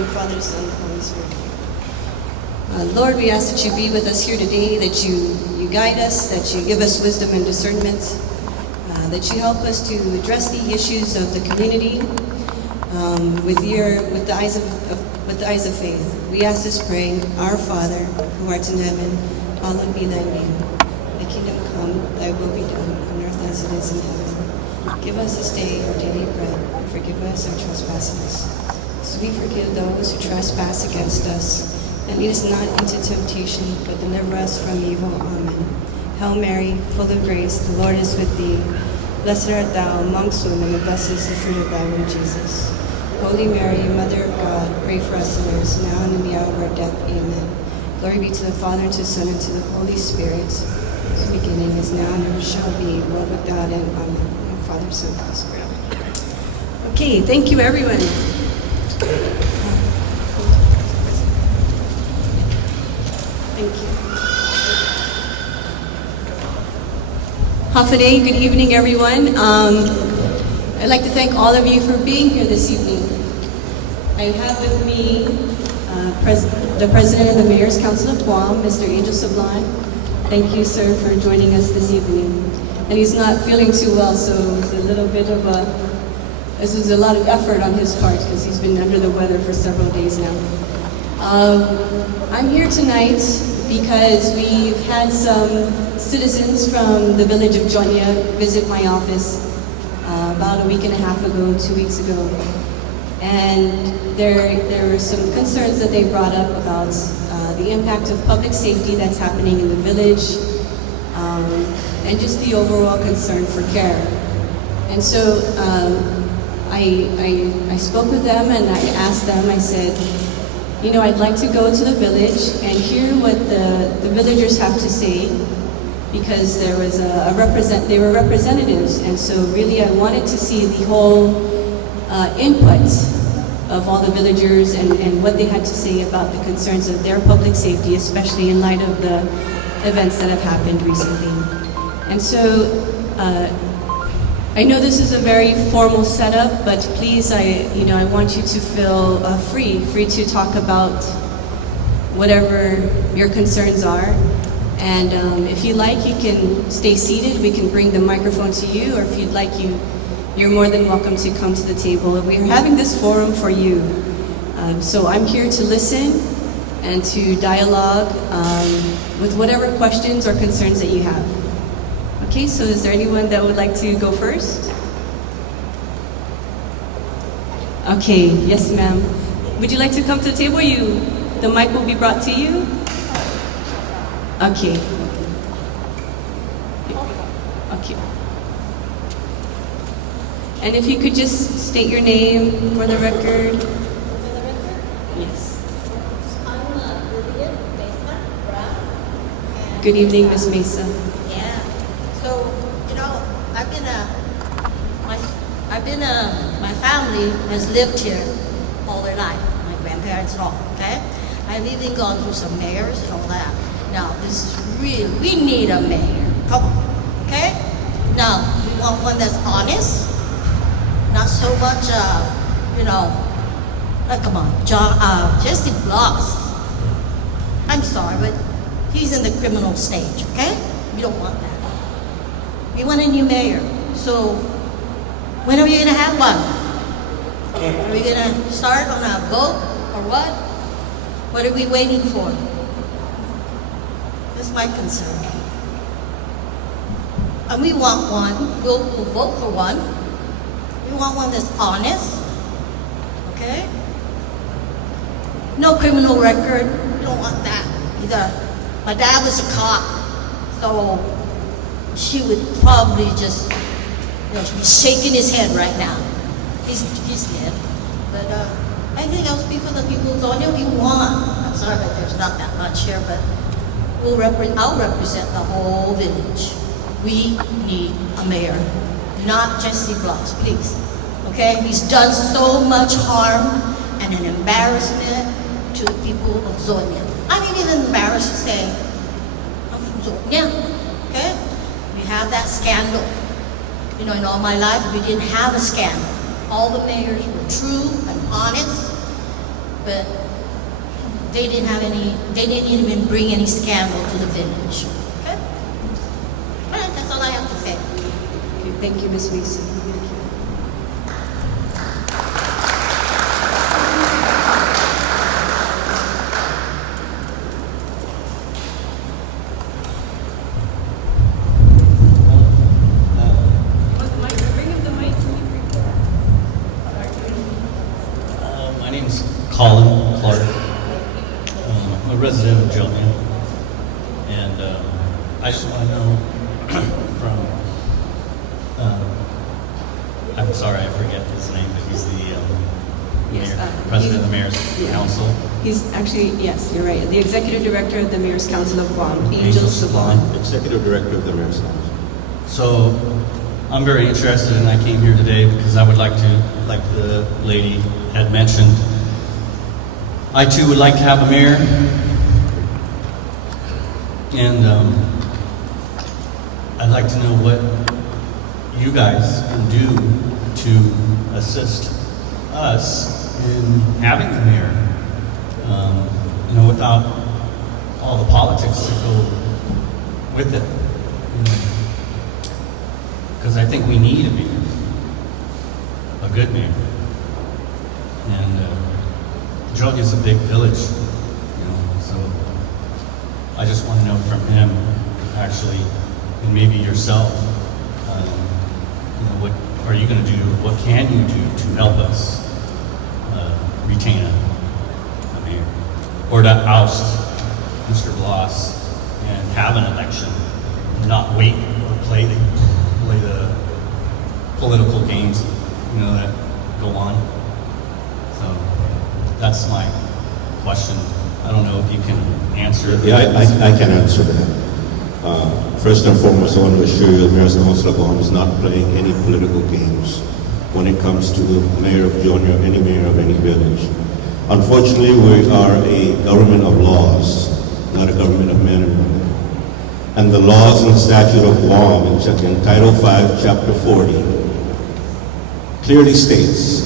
name, Father, Son, Holy Spirit. Lord, we ask that you be with us here today, that you guide us, that you give us wisdom and discernment, that you help us to address the issues of the community with the eyes of faith. We ask this praying, our Father, who art in heaven, hallowed be thy name. Thy kingdom come, thy will be done, on earth as it is in heaven. Give us this day our daily bread, and forgive us our trespasses, so we forgive those who trespass against us. And lead us not into temptation, but deliver us from evil. Amen. Hail Mary, full of grace, the Lord is with thee. Blessed art thou amongst women, and blessed is the fruit of thy womb, Jesus. Holy Mary, Mother of God, pray for us sinners, now and in the hour of our death. Amen. Glory be to the Father, and to the Son, and to the Holy Spirit, as the beginning, is now, and ever shall be, world without end. Amen. Father, Son, Holy Spirit. Okay, thank you, everyone. Thank you. Hafaday, good evening, everyone. I'd like to thank all of you for being here this evening. I have with me the President of the Mayor's Council of Guam, Mr. Angel Sublime. Thank you, sir, for joining us this evening. And he's not feeling too well, so it's a little bit of this was a lot of effort on his part because he's been under the weather for several days now. I'm here tonight because we've had some citizens from the village of Jonya visit my office about a week and a half ago, 2 weeks ago. And there were some concerns that they brought up about the impact of public safety that's happening in the village, and just the overall concern for care. And so I spoke with them and I asked them, I said, you know, I'd like to go to the village and hear what the villagers have to say, because there was they were representatives, and so really I wanted to see the whole input of all the villagers and what they had to say about the concerns of their public safety, especially in light of the events that have happened recently. And so I know this is a very formal setup, but please, I want you to feel free to talk about whatever your concerns are. And if you like, you can stay seated. We can bring the microphone to you, or if you'd like, you're more than welcome to come to the table. We're having this forum for you. So I'm here to listen and to dialogue with whatever questions or concerns that you have. Okay, so is there anyone that would like to go first? Okay, yes ma'am. Would you like to come to the table? The mic will be brought to you? Okay. Okay. And if you could just state your name for the record. Yes. Good evening, Ms. Mesa. My family has lived here all their life, my grandparents and all, okay? I've even gone through some mayors and all that. Now, this is really, we need a mayor, come on, okay? Now, we want one that's honest, not so much, come on, Jesse Bloss. I'm sorry, but he's in the criminal stage, okay? We don't want that. We want a new mayor, so when are we going to have one? Are we going to start on a vote or what? What are we waiting for? That's my concern. And we want one. We'll vote for one. We want one that's honest. Okay? No criminal record. We don't want that either. My dad was a cop, so she would probably just he's shaking his head right now. He's dead. But anything else before the people of Zonia we want? I'm sorry, but there's not that much here, but I'll represent the whole village. We need a mayor, not Jesse Bloss, please. Okay? He's done so much harm and an embarrassment to the people of Zonia. I'm even embarrassed to say, I'm from Zonia. Okay? We have that scandal. In all my life, we didn't have a scandal. All the mayors were true and honest. but they didn't even bring any scandal to the village. Okay? All right, that's all I have to say. Okay, thank you, Ms. Mason. Thank you. My name's Colin Clark. I'm a resident of Jillian, and I just want to know from, I'm sorry, I forget his name, but he's the Yes, president of the Mayor's yeah. Council. He's actually, yes, you're right, the Executive Director of the Mayor's Council of Guam, Angel Angel Saban. Executive Director of the Mayor's Council. So I'm very interested, and I came here today because I would like to, like the lady had mentioned, I too would like to have a mayor, and I'd like to know what you guys can do to assist us in having a mayor. Without all the politics that go with it. Because I think we need a mayor, a good mayor. And Jug is a big village, so I just want to know from him, actually, and maybe yourself, what are you going to do, what can you do to help us retain a mayor? Or to oust Mr. Bloss and have an election, and not wait or play the political games, that go on. So that's my question. I don't know if you can answer it. Yeah, I can answer that. First and foremost, I want to assure you the Mayor's Council of Guam is not playing any political games when it comes to the mayor of Junior, any mayor of any village. Unfortunately, we are a government of laws, not a government of men and women. And the laws and statute of Guam in Title V, Chapter 40, clearly states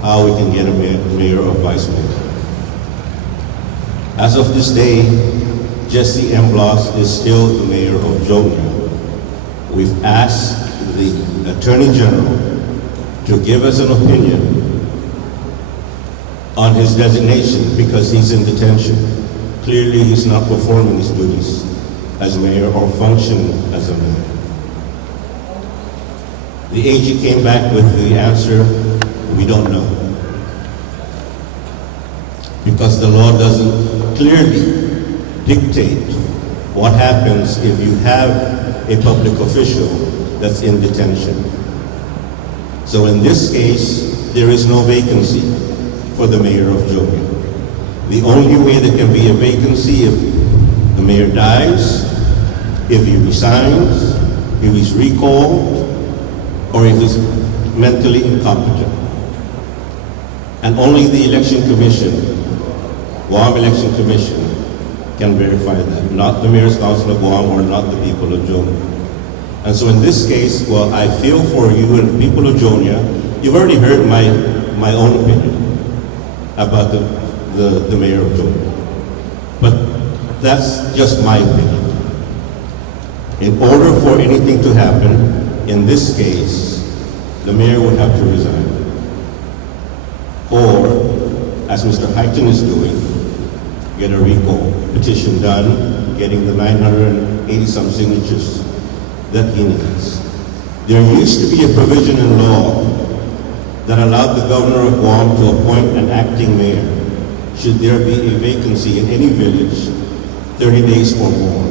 how we can get a mayor or vice mayor. As of this day, Jesse M. Bloss is still the mayor of Junior. We've asked the Attorney General to give us an opinion on his designation because he's in detention. Clearly, he's not performing his duties as mayor or functioning as a mayor. The AG came back with the answer, we don't know. Because the law doesn't clearly dictate what happens if you have a public official that's in detention. So in this case, there is no vacancy for the mayor of Junior. The only way there can be a vacancy if the mayor dies, if he resigns, if he's recalled, or if he's mentally incompetent. And only the election commission, Guam Election Commission, can verify that, not the Mayor's Council of Guam or not the people of Junior. And so in this case, well, I feel for you and the people of Junior. You've already heard my own opinion about the mayor of Junior. But that's just my opinion. In order for anything to happen, in this case, the mayor would have to resign. Or, as Mr. Highton is doing, get a recall petition done, getting the 980-some signatures that he needs. There used to be a provision in law that allowed the governor of Guam to appoint an acting mayor should there be a vacancy in any village 30 days or more.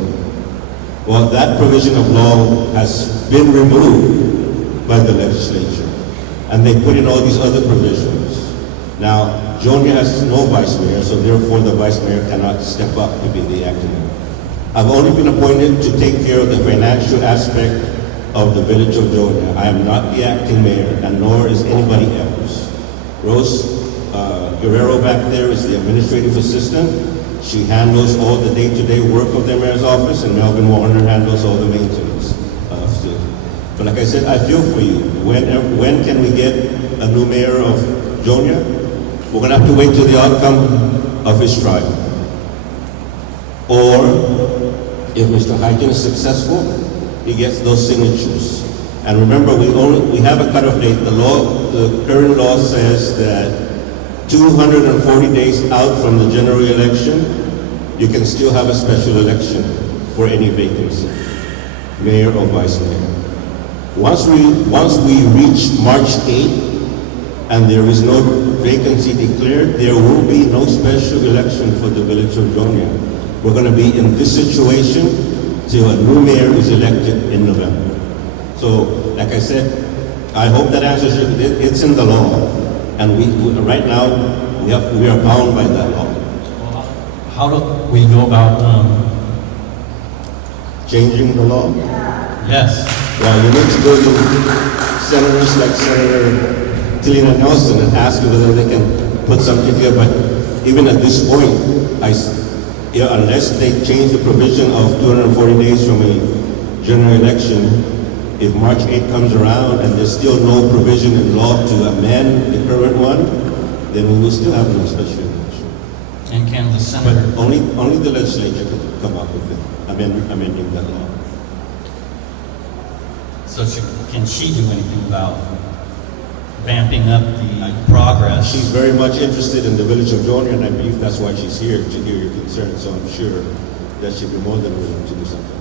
Well, that provision of law has been removed by the legislature, and they put in all these other provisions. Now, Junior has no vice mayor, so therefore the vice mayor cannot step up to be the acting mayor. I've only been appointed to take care of the financial aspect of the village of Junior. I am not the acting mayor, and nor is anybody else. Rose Guerrero back there is the administrative assistant. She handles all the day-to-day work of the mayor's office, and Melvin Warner handles all the maintenance. But like I said, I feel for you. When can we get a new mayor of Junior? we're going to have to wait till the outcome of his trial. Or, if Mr. Hyken is successful, he gets those signatures. And remember, we have a cutoff date. The current law says that 240 days out from the general election, you can still have a special election for any vacancy, mayor or vice mayor. Once we reach March 8th and there is no vacancy declared, there will be no special election for the village of Jonia. We're going to be in this situation till a new mayor is elected in November. So, like I said, I hope that answers you. It's in the law, and right now we are bound by that law. How do we go about Changing the law? Yes. Well, you need to go to senators like Senator Telena Nelson and ask whether they can put something here. But even at this point, unless they change the provision of 240 days from a general election, if March 8 comes around and there's still no provision in law to amend the current one, then we will still have no special election. And can the But senator? only the legislature can come up with it, amending that law. So can she do anything about vamping up the progress? She's very much interested in the village of Jonia, and I believe that's why she's here, to hear your concerns. So I'm sure that she'd be more than willing to do something.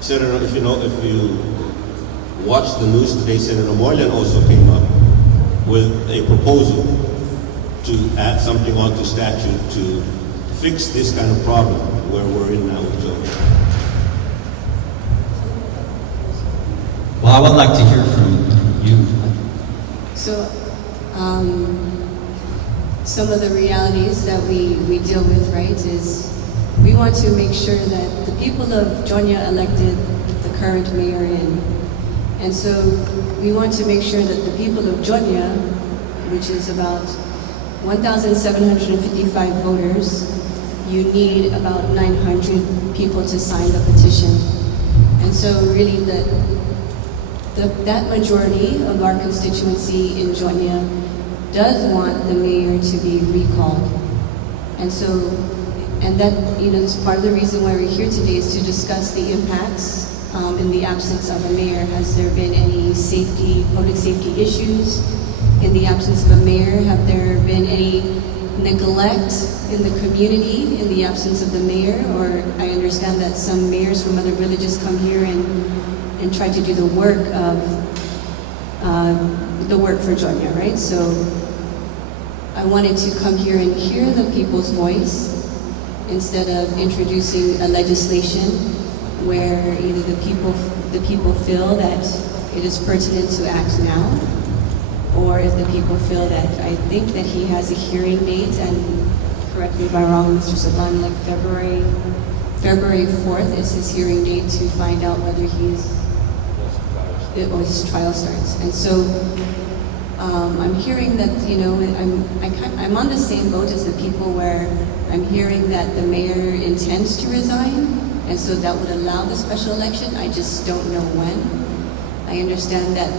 Senator, if you watched the news today, Senator Moylan also came up with a proposal to add something onto statute to fix this kind of problem where we're in now with Jonia. Well, I would like to hear from you. So, some of the realities that we deal with, right, is we want to make sure that the people of Jonia elected the current mayor in. And so we want to make sure that the people of Jonia, which is about 1,755 voters, you need about 900 people to sign the petition. And so really that majority of our constituency in Jonia does want the mayor to be recalled. And that, is part of the reason why we're here today, is to discuss the impacts in the absence of a mayor. Has there been any public safety issues in the absence of a mayor? Have there been any neglect in the community in the absence of the mayor? Or I understand that some mayors from other villages come here and try to do the work for Jonia, right? So I wanted to come here and hear the people's voice instead of introducing a legislation where either the people feel that it is pertinent to act now, or if the people feel that I think that he has a hearing date, and correct me if I'm wrong, Mr. Sablan, like February 4th is his hearing date to find out whether his trial starts. And so I'm hearing that, I'm on the same boat as the people where I'm hearing that the mayor intends to resign, and so that would allow the special election. I just don't know when. I understand that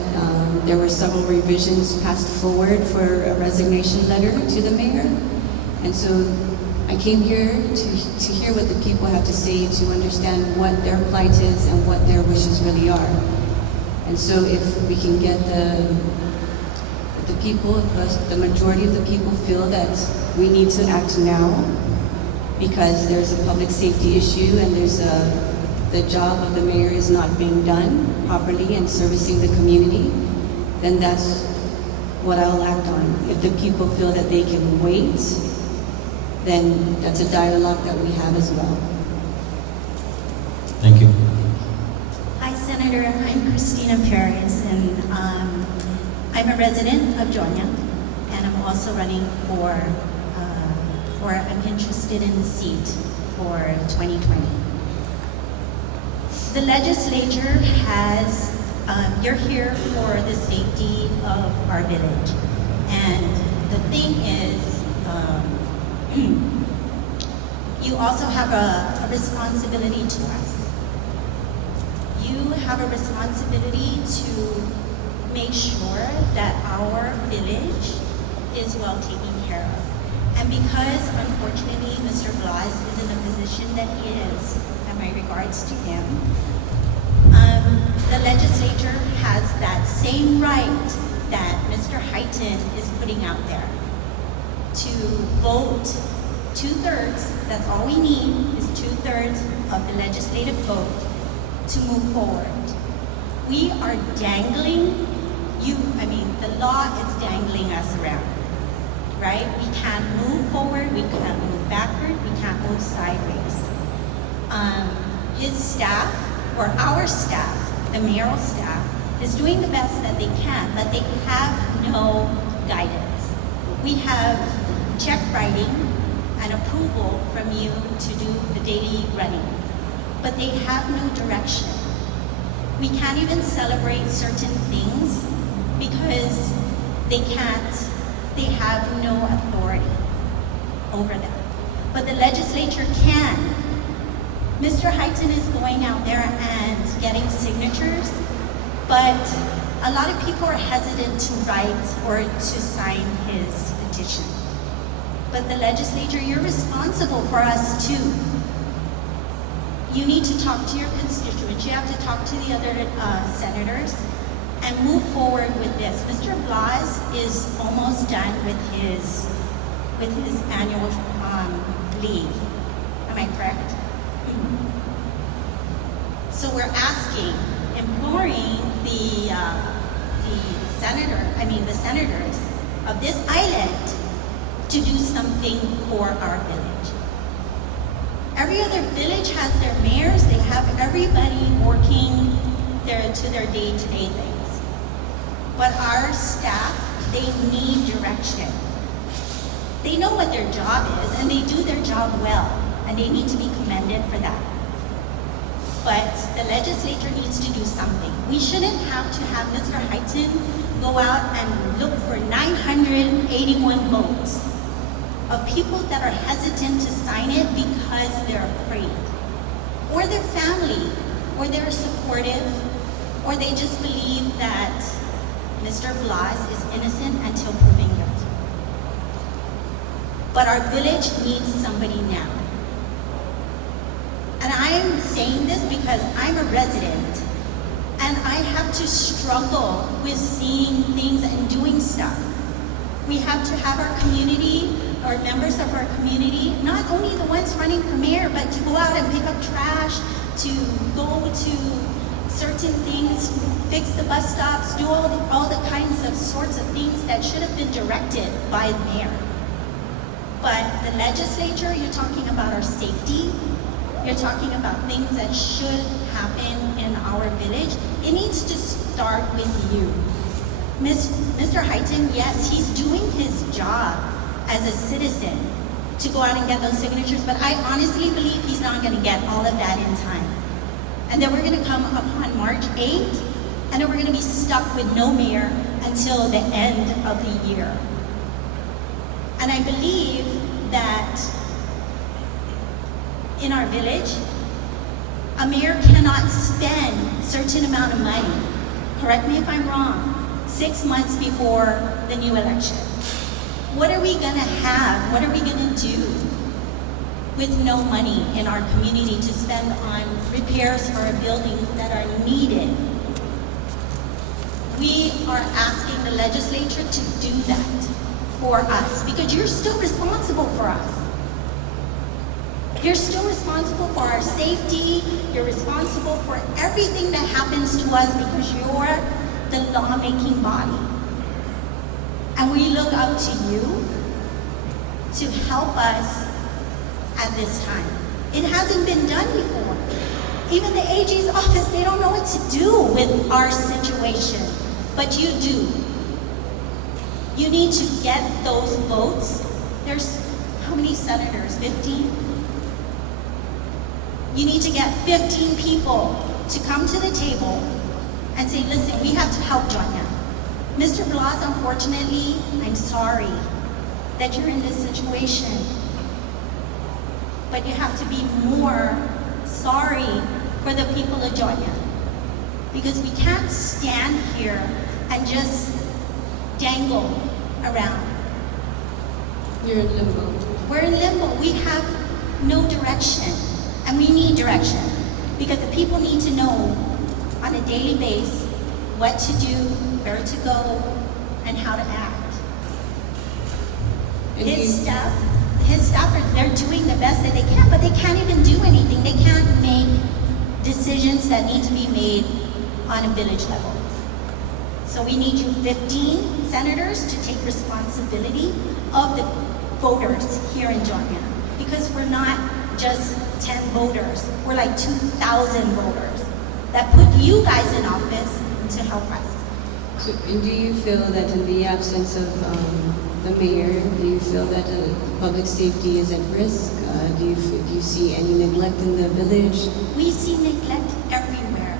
there were several revisions passed forward for a resignation letter to the mayor. And so I came here to hear what the people have to say, to understand what their plight is and what their wishes really are. And so if we can get the people, the majority of the people feel that we need to act now because there's a public safety issue and the job of the mayor is not being done properly and servicing the community, then that's what I'll act on. If the people feel that they can wait, then that's a dialogue that we have as well. Thank you. Hi, Senator. I'm Christina Perez, and I'm a resident of Jonia, and I'm also running I'm interested in the seat for 2020. The legislature has, you're here for the safety of our village. And the thing is, you also have a responsibility to us. You have a responsibility to make sure that our village is well taken care of. And because, unfortunately, Mr. Blas is in the position that he is, and my regards to him, the legislature has that same right that Mr. Heighton is putting out there to vote 2/3, that's all we need, is 2/3 of the legislative vote to move forward. We are dangling the law is dangling us around, right? We can't move forward, we can't move backward, we can't move sideways. His staff, or our staff, the mayoral staff, is doing the best that they can, but they have no guidance. We have check writing and approval from you to do the daily running, but they have no direction. We can't even celebrate certain things because they have no authority over them. But the legislature can. Mr. Heighton is going out there and getting signatures, but a lot of people are hesitant to write or to sign his petition. But the legislature, you're responsible for us too. You need to talk to your constituents. You have to talk to the other senators and move forward with this. Mr. Blas is almost done with his annual leave. Am I correct? So we're asking, imploring the senators of this island to do something for our village. Every other village has their mayors, they have everybody working to their day-to-day things. But our staff, they need direction. They know what their job is, and they do their job well, and they need to be commended for that. But the legislature needs to do something. We shouldn't have to have Mr. Heighton go out and look for 981 votes of people that are hesitant to sign it because they're afraid, or their family, or they're supportive, or they just believe that Mr. Blas is innocent until proven guilty. But our village needs somebody now. And I'm saying this because I'm a resident, and I have to struggle with seeing things and doing stuff. We have to have our community, or members of our community, not only the ones running for mayor, but to go out and pick up trash, to go to certain things, fix the bus stops, do all the kinds of sorts of things that should have been directed by the mayor. But the legislature, you're talking about our safety, you're talking about things that should happen in our village. It needs to start with you. Mr. Heighton, yes, he's doing his job as a citizen to go out and get those signatures, but I honestly believe he's not going to get all of that in time. And then we're going to come upon March 8th, and then we're going to be stuck with no mayor until the end of the year. And I believe that in our village, a mayor cannot spend a certain amount of money, correct me if I'm wrong, 6 months before the new election. What are we gonna have? What are we gonna do with no money in our community to spend on repairs for our buildings that are needed? We are asking the legislature to do that for us, because you're still responsible for us. You're still responsible for our safety. You're responsible for everything that happens to us because you're the lawmaking body. And we look up to you to help us at this time. It hasn't been done before. Even the AG's office, they don't know what to do with our situation, but you do. You need to get those votes. There's how many senators? 15? You need to get 15 people to come to the table and say, listen, we have to help Jonya. Mr. Blas, unfortunately, I'm sorry that you're in this situation. But you have to be more sorry for the people of Jonya. Because we can't stand here and just dangle around. You're in limbo. We're in limbo. We have no direction, and we need direction because the people need to know on a daily basis what to do, where to go, and how to act. And His staff they're doing the best that they can, but they can't even do anything. They can't make decisions that need to be made on a village level. So we need you 15 senators to take responsibility of the voters here in Georgia, because we're not just 10 voters, we're like 2,000 voters that put you guys in office to help us. So, and do you feel that in the absence of the mayor, do you feel that public safety is at risk? Do you see any neglect in the village? We see neglect everywhere.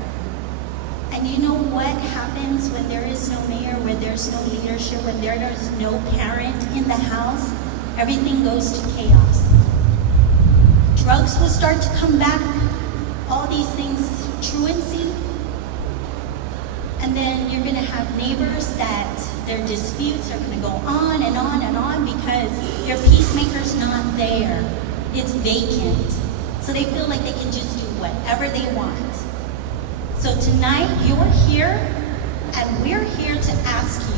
And you know what happens when there is no mayor, when there's no leadership, when there is no parent in the house? Everything goes to chaos. Drugs will start to come back, all these things, truancy. And then you're going to have neighbors that their disputes are going to go on and on and on because your peacemaker's not there. It's vacant. So they feel like they can just do whatever they want. So tonight, you're here, and we're here to ask you,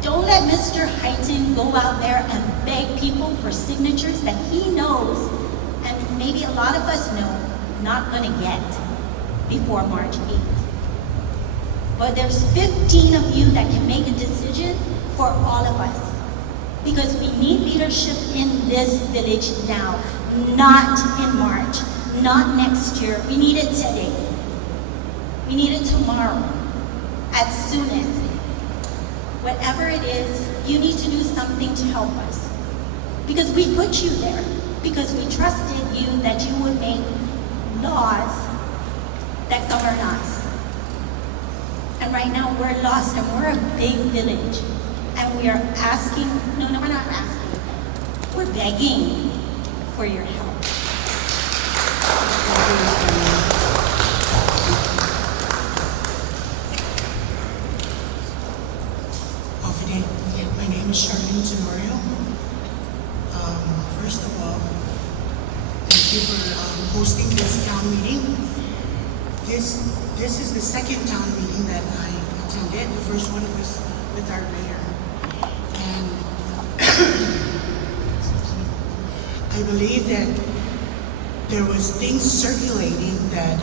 don't let Mr. Heighton go out there and beg people for signatures that he knows, and maybe a lot of us know, not going to get before March 8th. But there's 15 of you that can make a decision for all of us. Because we need leadership in this village now, not in March, not next year. We need it today. We need it tomorrow, as soon as. Whatever it is, you need to do something to help us. Because we put you there. Because we trusted you that you would make laws that govern us. And right now we're lost, and we're a big village. And we are asking, no, we're not asking. We're begging for your help. My name is Charlene Tenorio. First of all, thank you for hosting this town meeting. This is the second town meeting that I attended. The first one was with our mayor. And I believe that there was things circulating that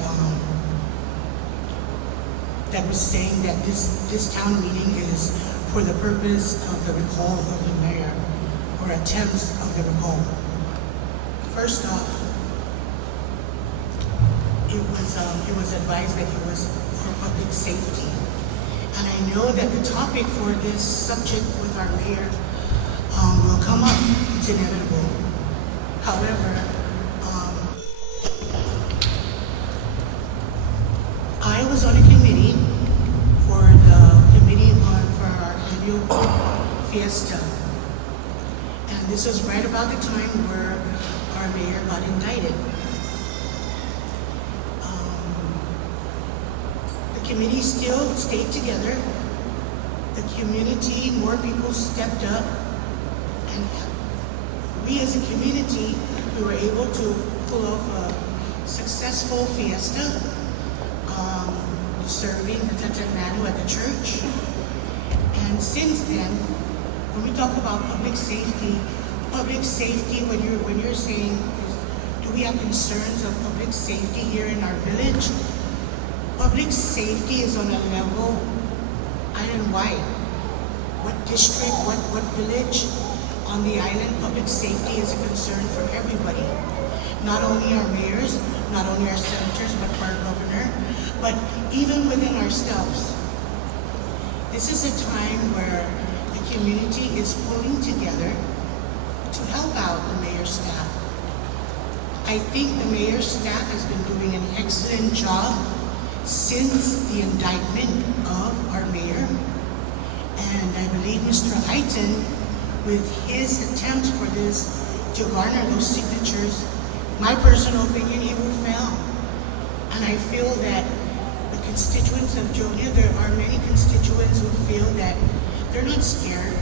was saying that this town meeting is for the purpose of the recall of the mayor, or attempts of the recall. First off, it was advised that it was for public safety. And I know that the topic for this subject with our mayor will come up. It's inevitable. However, I was on a committee for our annual fiesta. And this was right about the time where our mayor got indicted. The committee still stayed together. The community, more people stepped up, and we as a community, we were able to pull off a successful fiesta, serving the Telena at the church. And since then, when we talk about public safety, when you're saying, do we have concerns of public safety here in our village? Public safety is on a level island-wide. What district, what village on the island, public safety is a concern for everybody. Not only our mayors, not only our senators, but for our governor, but even within ourselves. This is a time where the community is pulling together to help out the mayor's staff. I think the mayor's staff has been doing an excellent job since the indictment of our mayor. And I believe Mr. Heighton, with his attempt for this to garner those signatures, my personal opinion, he will fail. And I feel that the constituents of Joliet, there are many constituents who feel not scared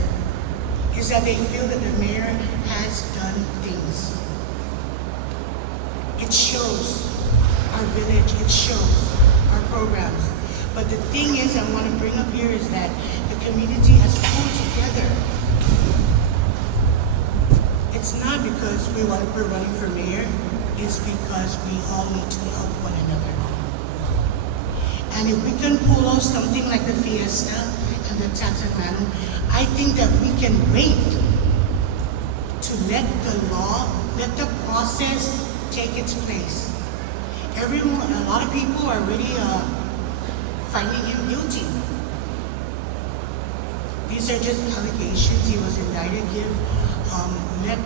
is that they feel that the mayor has done things. It shows our village, it shows our programs. But the thing is, I want to bring up here is that the community has pulled together. It's not because we're running for mayor, it's because we all need to help one another. And if we can pull off something like the fiesta and the Tatamano, I think that we can wait to let the law, let the process take its place. Everyone, a lot of people are already finding him guilty. These are just allegations. He was indicted. Let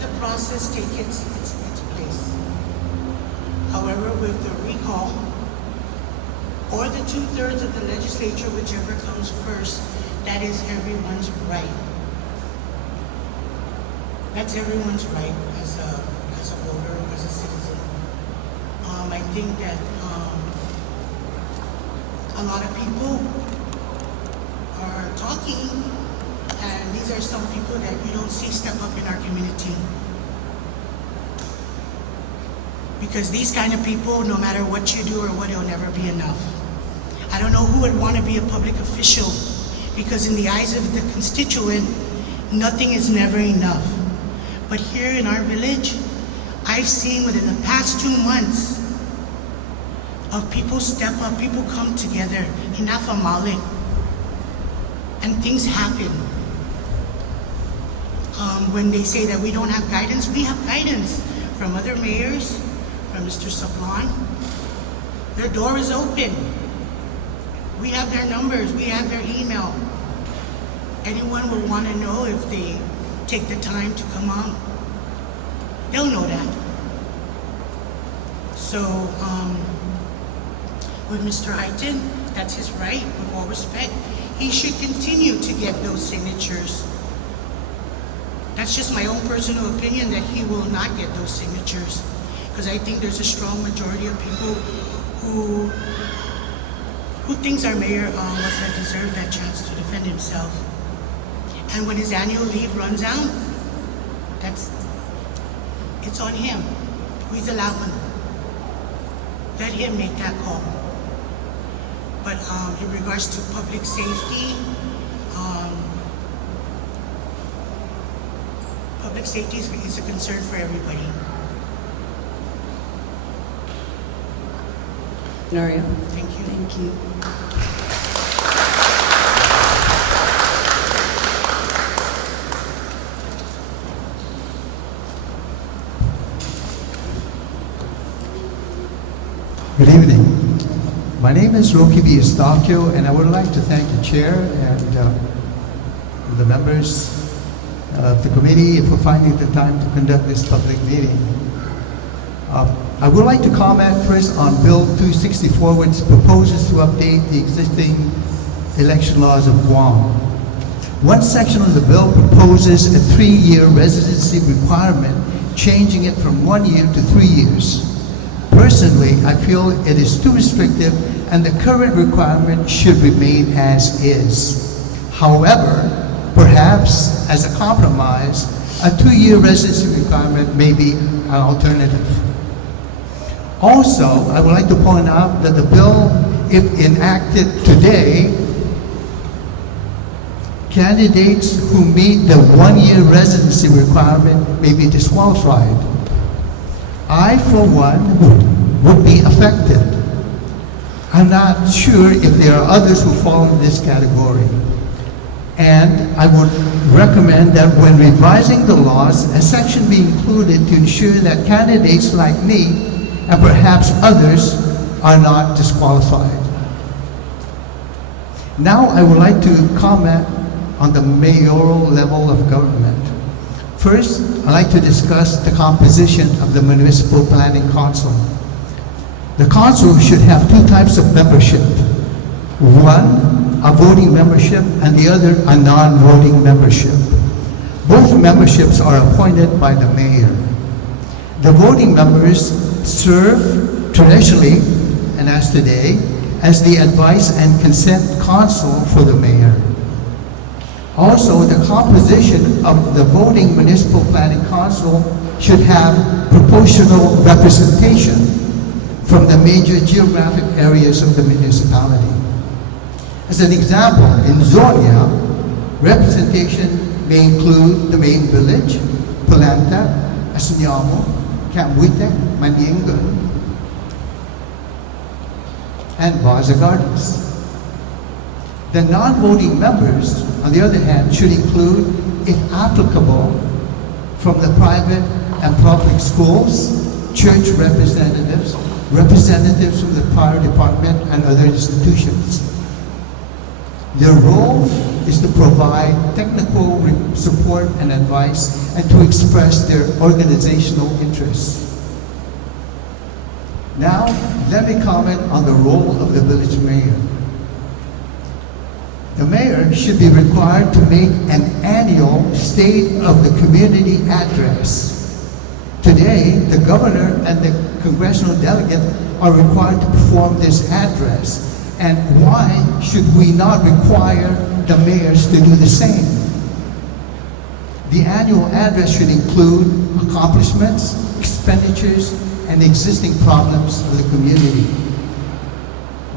the process take its place. However, with the recall or the 2/3 of the legislature, whichever comes first, that is everyone's right. That's everyone's right as a voter, as a citizen. I think that a lot of people are talking, and these are some people that you don't see step up in our community. Because these kind of people, no matter what you do or what, it'll never be enough. I don't know who would want to be a public official, because in the eyes of the constituent, nothing is never enough. But here in our village, I've seen within the past 2 months of people step up, people come together, inafamale, and things happen. When they say that we don't have guidance, we have guidance from other mayors, from Mr. Sablan. Their door is open. We have their numbers, we have their email. Anyone will want to know if they take the time to come on. They'll know that. So, with Mr. Highton, that's his right, with all respect. He should continue to get those signatures. That's just my own personal opinion, that he will not get those signatures. Because I think there's a strong majority of people who thinks our mayor was deserve that chance to defend himself. And when his annual leave runs out, it's on him. He's allowed one. Let him make that call. But in regards to public safety, public safety is a concern for everybody. Norio. Thank you. Thank you. Good evening. My name is Rocky V. Estacchio, and I would like to thank the chair and the members of the committee for finding the time to conduct this public meeting. I would like to comment first on Bill 264, which proposes to update the existing election laws of Guam. One section of the bill proposes a 3-year residency requirement, changing it from 1 year to 3 years. Personally, I feel it is too restrictive and the current requirement should remain as is. However, perhaps as a compromise, a 2-year residency requirement may be an alternative. Also, I would like to point out that the bill, if enacted today, candidates who meet the 1-year residency requirement may be disqualified. I, for one, would be affected. I'm not sure if there are others who fall in this category. And I would recommend that when revising the laws, a section be included to ensure that candidates like me and perhaps others are not disqualified. Now I would like to comment on the mayoral level of government. First, I'd like to discuss the composition of the Municipal Planning Council. The council should have 2 types of membership. One, a voting membership, and the other, a non-voting membership. Both memberships are appointed by the mayor. The voting members serve traditionally, and as today, as the advice and consent council for the mayor. Also, the composition of the voting municipal planning council should have proportional representation from the major geographic areas of the municipality. As an example, in Zonia, representation may include the main village, Polanta, Asunyamo, Cambuite, Maniengon, and Baza Gardens. The non-voting members, on the other hand, should include, if applicable, from the private and public schools, church representatives, representatives from the fire department, and other institutions. Their role is to provide technical support and advice and to express their organizational interests. Now, let me comment on the role of the village mayor. The mayor should be required to make an annual State of the Community address. Today, the governor and the congressional delegate are required to perform this address. And why should we not require the mayors to do the same? The annual address should include accomplishments, expenditures, and existing problems of the community.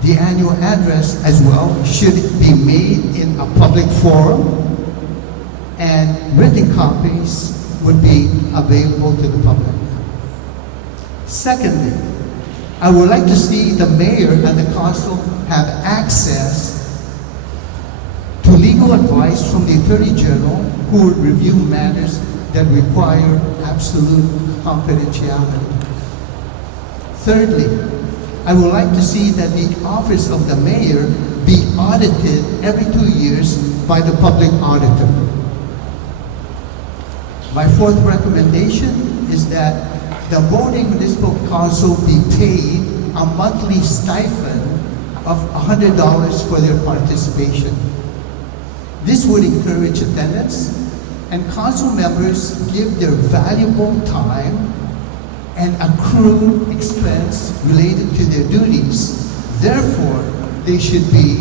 The annual address as well should be made in a public forum, and written copies would be available to the public. Secondly, I would like to see the mayor and the council have access to legal advice from the Attorney General, who would review matters that require absolute confidentiality. Thirdly, I would like to see that the office of the mayor be audited every 2 years by the public auditor. My fourth recommendation is that the voting municipal council be paid a monthly stipend of $100 for their participation. This would encourage attendance, and council members give their valuable time and accrue expense related to their duties. Therefore, they should be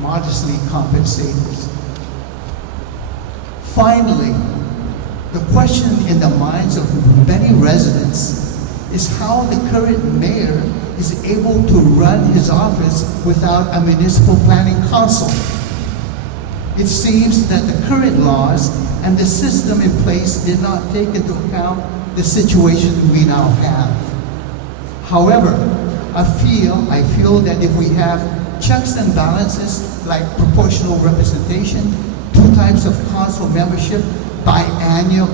modestly compensated. Finally, the question in the minds of many residents is how the current mayor is able to run his office without a municipal planning council. It seems that the current laws and the system in place did not take into account the situation we now have. However, I feel that if we have checks and balances like proportional representation, 2 types of council membership, biennial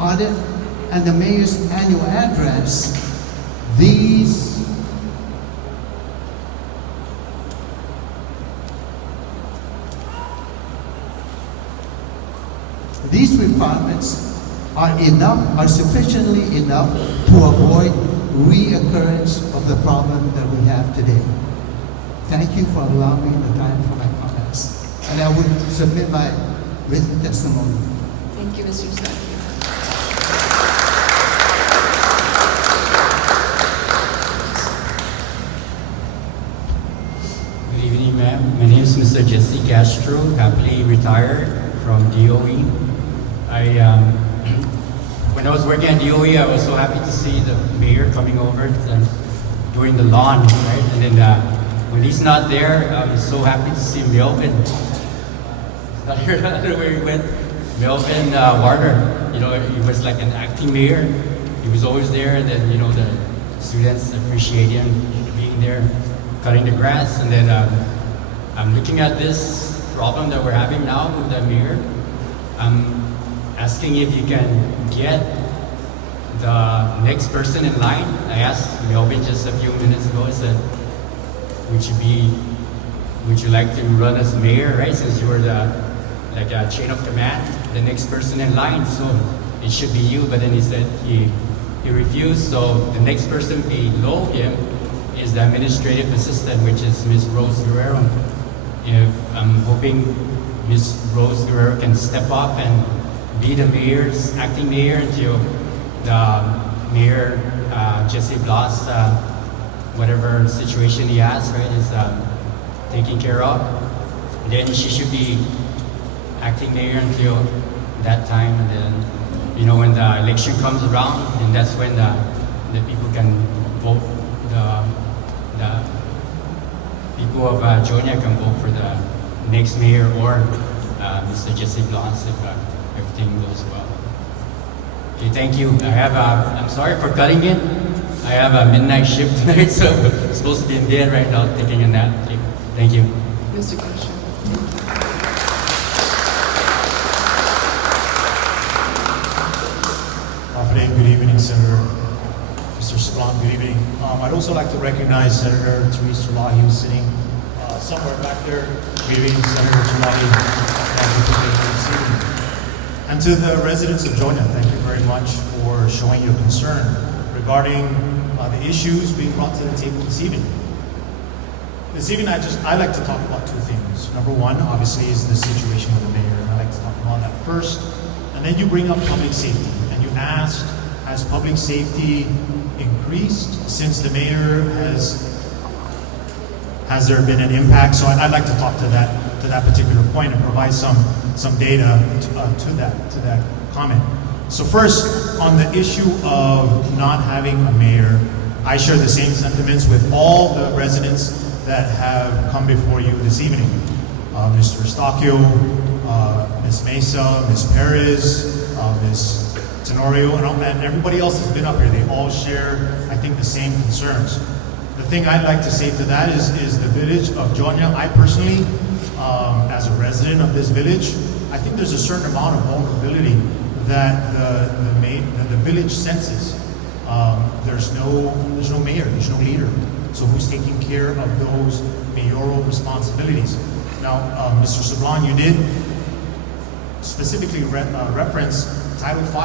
audit, and the mayor's annual address, these requirements are sufficiently enough to avoid reoccurrence of the problem that we have today. Thank you for allowing me the time for my comments. And I would submit my written testimony. Thank you, Mr. Scott. Good evening, ma'am. My name is Mr. Jesse Castro, happily retired from DOE. When I was working at DOE, I was so happy to see the mayor coming over and doing the lawn, right? And then when he's not there, I'm so happy to see Melvin. He's not here, I don't know where he went. Melvin Warner, he was like an acting mayor. He was always there, and then, the students appreciate him being there, cutting the grass. And then I'm looking at this problem that we're having now with the mayor. I'm asking if you can get the next person in line. I asked Melvin just a few minutes ago. I said, would you like to run as mayor, right? Since you were a chain of command, the next person in line, so it should be you. But then he said he refused. So the next person below him is the administrative assistant, which is Ms. Rose Guerrero. I'm hoping Ms. Rose Guerrero can step up and be the acting mayor until the mayor, Jesse Blas, whatever situation he has, right, is taken care of. Then she should be acting mayor until that time, and then, you know, when the election comes around, then that's when the people can vote. The people of Jonia can vote for the next mayor or Mr. Jesse Blanc if everything goes well. Okay, thank you. I'm sorry for cutting it. I have a midnight shift tonight, so I'm supposed to be in bed right now taking a nap. Okay, thank you. Mr. Castro. Good evening, Senator. Mr. Sablan, good evening. I'd also like to recognize Senator Therese Tulahi, who's sitting somewhere back there. Good evening, Senator Tulahi. Thank you for being here this evening. And to the residents of Jonia, thank you very much for showing your concern regarding the issues being brought to the table this evening. This evening, I like to talk about two things. Number one, obviously, is the situation with the mayor, and I like to talk about that first. And then you bring up public safety, and you asked, has public safety increased since the mayor has there been an impact? So I'd like to talk to that particular point and provide some data to that comment. So first, on the issue of not having a mayor, I share the same sentiments with all the residents that have come before you this evening. Mr. Estacchio, Ms. Mesa, Ms. Perez, Ms. Tenorio, and everybody else has been up here. They all share, I think, the same concerns. The thing I'd like to say to that is the village of Jonia. I personally, as a resident of this village, I think there's a certain amount of vulnerability that the village senses. There's no mayor, there's no leader. So who's taking care of those mayoral responsibilities? Now, Mr. Sablan, you did specifically reference Title V,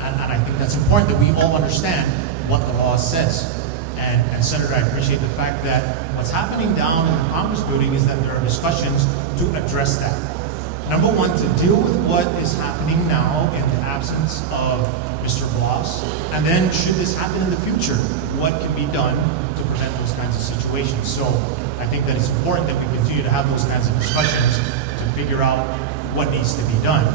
and I think that's important that we all understand what the law says. And Senator, I appreciate the fact that what's happening down in the Congress building is that there are discussions to address that. Number one, to deal with what is happening now in the absence of Mr. Blas, and then should this happen in the future, what can be done to prevent those kinds of situations. So I think that it's important that we continue to have those kinds of discussions to figure out what needs to be done.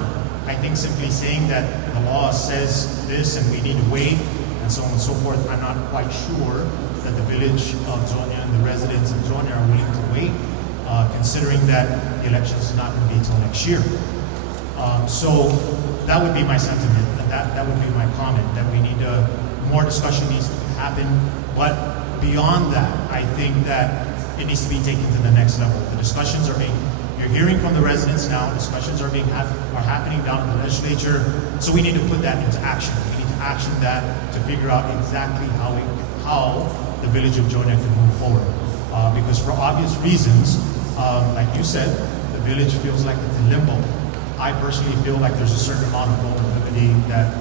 I think simply saying that the law says this and we need to wait and so on and so forth, I'm not quite sure that the village of Jonia and the residents of Jonia are willing to wait, considering that the election is not going to be until next year. So that would be my sentiment, and that would be my comment, that we need more discussion needs to happen. But beyond that, I think that it needs to be taken to the next level. The discussions are being, you're hearing from the residents now, discussions are happening down in the legislature, so we need to put that into action. We need to action that to figure out exactly how the village of Jonia can move forward. Because for obvious reasons, like you said, the village feels like it's in limbo. I personally feel like there's a certain amount of vulnerability that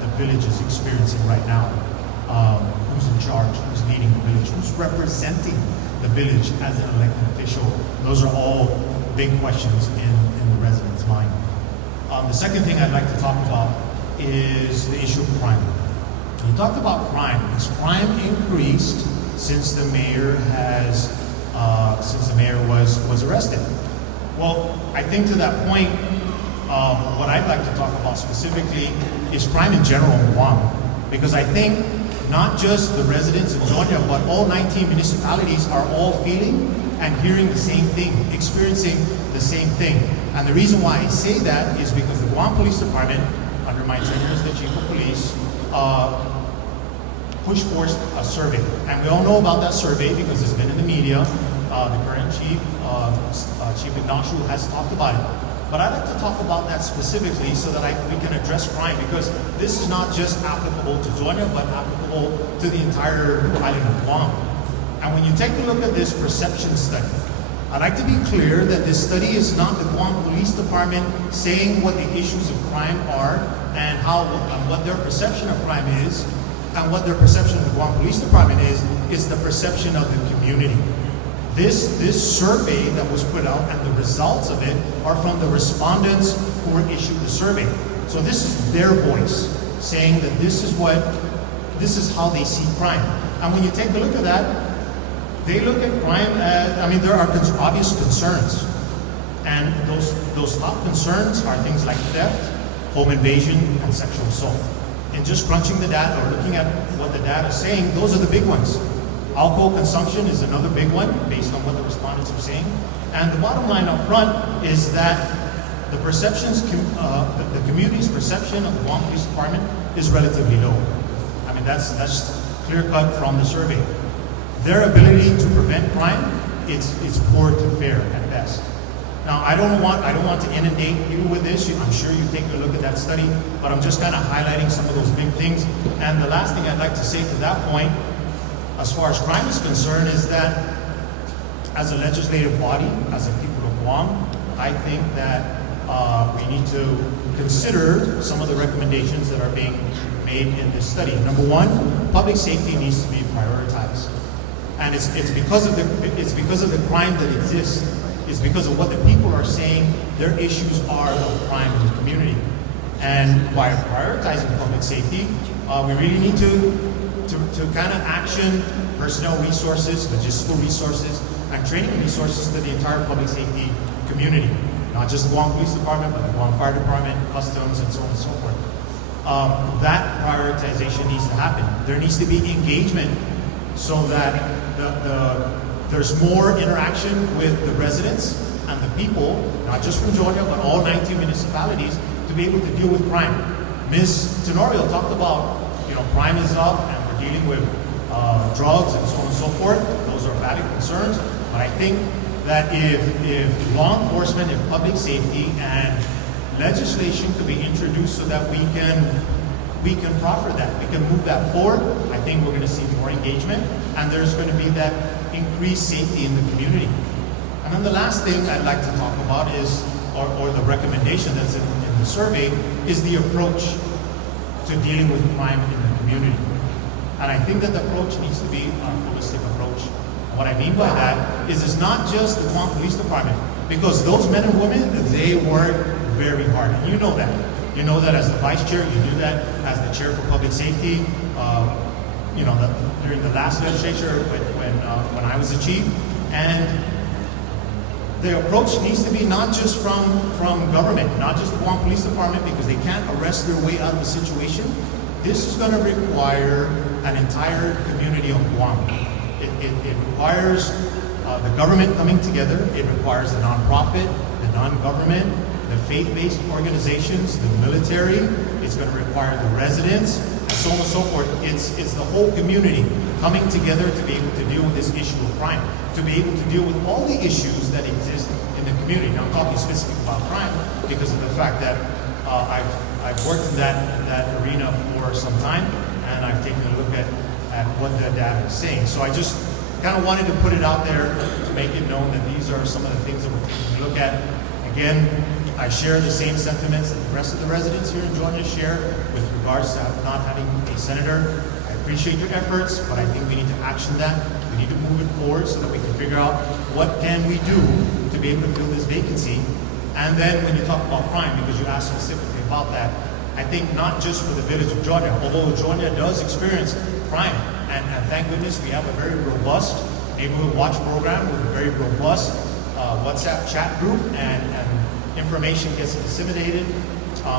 the village is experiencing right now. Who's in charge? Who's leading the village? Who's representing the village as an elected official? Those are all big questions in the residents' mind. The second thing I'd like to talk about is the issue of crime. You talked about crime. Has crime increased since the mayor was arrested? Well, I think to that point, what I'd like to talk about specifically is crime in general in Guam. Because I think not just the residents of Jonia, but all 19 municipalities are all feeling and hearing the same thing, experiencing the same thing. And the reason why I say that is because the Guam Police Department, under my tenure as the Chief of Police, pushed forth a survey. And we all know about that survey because it's been in the media. The current chief, Chief Ignacio, has talked about it. But I'd like to talk about that specifically so that we can address crime, because this is not just applicable to Jonia, but applicable to the entire island of Guam. And when you take a look at this perception study, I'd like to be clear that this study is not the Guam Police Department saying what the issues of crime are and what their perception of crime is, and what their perception of the Guam Police Department is the perception of the community. This survey that was put out and the results of it are from the respondents who were issued the survey. So this is their voice saying that this is how they see crime. And when you take a look at that, they look at crime as, I mean, there are obvious concerns. And those top concerns are things like theft, home invasion, and sexual assault. And just crunching the data or looking at what the data is saying, those are the big ones. Alcohol consumption is another big one based on what the respondents are saying. And the bottom line up front is that the the community's perception of the Guam Police Department is relatively low. I mean, that's clear cut from the survey. Their ability to prevent crime, it's poor to fair at best. Now, I don't want to inundate you with this. I'm sure you've taken a look at that study, but I'm just kind of highlighting some of those big things. And the last thing I'd like to say to that point, as far as crime is concerned, is that as a legislative body, as a people of Guam, I think that we need to consider some of the recommendations that are being made in this study. Number one, public safety needs to be prioritized, and it's because of the crime that exists. It's because of what the people are saying their issues are of crime in the community. And by prioritizing public safety, we really need to kind of action personnel resources, logistical resources, and training resources to the entire public safety community. Not just the Guam Police Department, but the Guam Fire Department, Customs, and so on and so forth. That prioritization needs to happen. There needs to be engagement so that there's more interaction with the residents and the people, not just from Georgia, but all 19 municipalities, to be able to deal with crime. Ms. Tenorio talked about, crime is up and we're dealing with drugs and so on and so forth. Those are valid concerns, but I think that if law enforcement and public safety and legislation could be introduced so that we can proffer that, we can move that forward, I think we're going to see more engagement, and there's going to be that increased safety in the community. And then the last thing I'd like to talk about is, or the recommendation that's in the survey, is the approach to dealing with crime in the community. And I think that the approach needs to be a holistic approach. What I mean by that is it's not just the Guam Police Department, because those men and women, they work very hard. And you know that. You know that as the vice chair, you knew that as the chair for public safety. During the last legislature when I was the chief, and the approach needs to be not just from government, not just the Guam Police Department, because they can't arrest their way out of the situation. This is going to require an entire community of Guam. It requires the government coming together. It requires the nonprofit, the non-government, the faith-based organizations, the military. It's going to require the residents, and so on and so forth. It's the whole community coming together to be able to deal with this issue of crime, to be able to deal with all the issues that exist in the community. Now, I'm talking specifically about crime because of the fact that I've worked in that arena for some time, and I've taken a look at what the data is saying. So I just kind of wanted to put it out there to make it known that these are some of the things that we're taking a look at. Again, I share the same sentiments that the rest of the residents here in Georgia share with regards to not having a senator. I appreciate your efforts, but I think we need to action that. We need to move it forward so that we can figure out what can we do to be able to fill this vacancy. And then when you talk about crime, because you asked specifically about that, I think not just for the village of Georgia, although Georgia does experience crime, and thank goodness we have a very robust neighborhood watch program with a very robust WhatsApp chat group, and information gets disseminated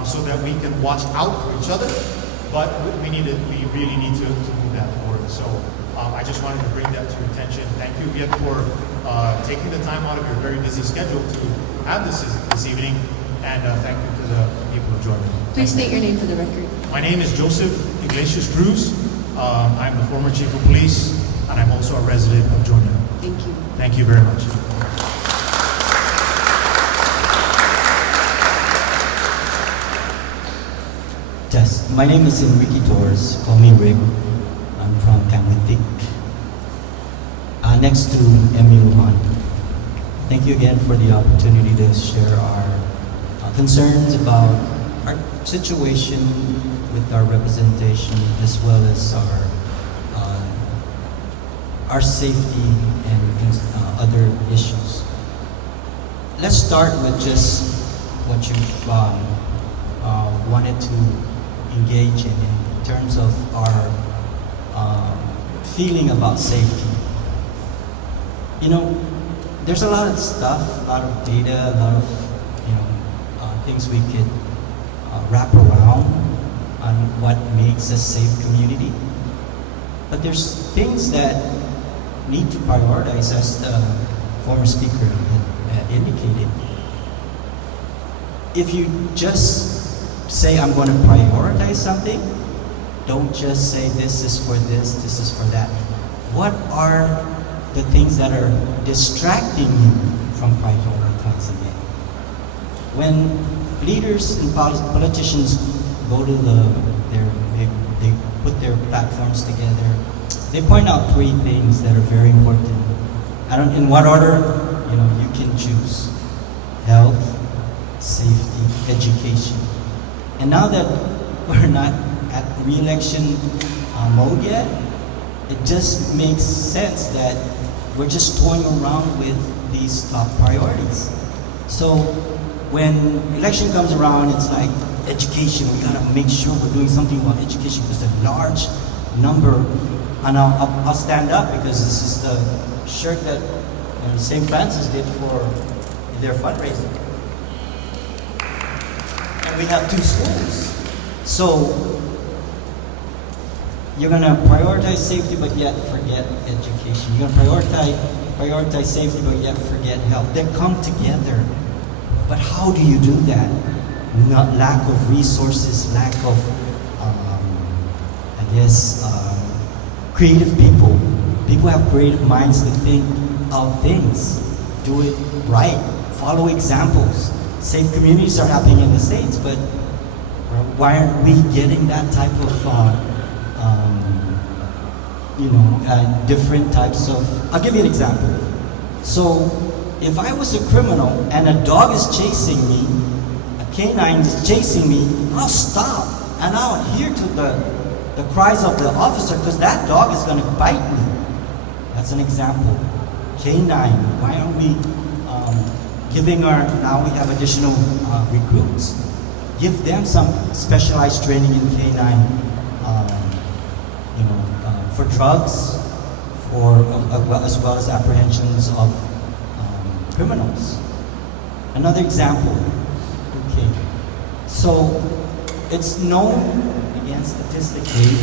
so that we can watch out for each other. But we really need to move that forward. So I just wanted to bring that to your attention. Thank you again for taking the time out of your very busy schedule to have this evening, and thank you to the people of Georgia. Please state your name for the record. My name is Joseph Iglesias Cruz. I'm the former chief of police, and I'm also a resident of Georgia. Thank you. Thank you very much. Yes, my name is Enrique Torres. Call me Rick. I'm from Camlitic, next to Emil Lujan. Thank you again for the opportunity to share our concerns about our situation with our representation, as well as our safety and other issues. Let's start with just what you've wanted to engage in terms of our feeling about safety. You know, there's a lot of stuff, a lot of data, a lot of things we could wrap around on what makes a safe community. But there's things that need to prioritize, as the former speaker had indicated. If you just say, I'm going to prioritize something, don't just say this is for this is for that. What are the things that are distracting you from prioritizing it? When leaders and politicians go to they put their platforms together, they point out three things that are very important. In what order? You can choose: health, safety, education. And now that we're not at re-election mode yet, it just makes sense that we're just toying around with these top priorities. So when election comes around, it's like education. We gotta make sure we're doing something about education because a large number. And I'll stand up because this is the shirt that St. Francis did for their fundraising. And we have 2 schools. So you're gonna prioritize safety but yet forget education. You're gonna prioritize safety but yet forget health. They come together. But how do you do that? Lack of resources, lack of, creative people. People have creative minds to think of things, do it right, follow examples. Safe communities are happening in the States, but why aren't we getting that type of, different types of, I'll give you an example. So, if I was a criminal and a dog is chasing me, a canine is chasing me, I'll stop and I'll adhere to the cries of the officer because that dog is going to bite me. That's an example. Canine, why aren't we now we have additional recruits. Give them some specialized training in canine, for drugs, as well as apprehensions of criminals. Another example. Okay, so it's known, again statistically,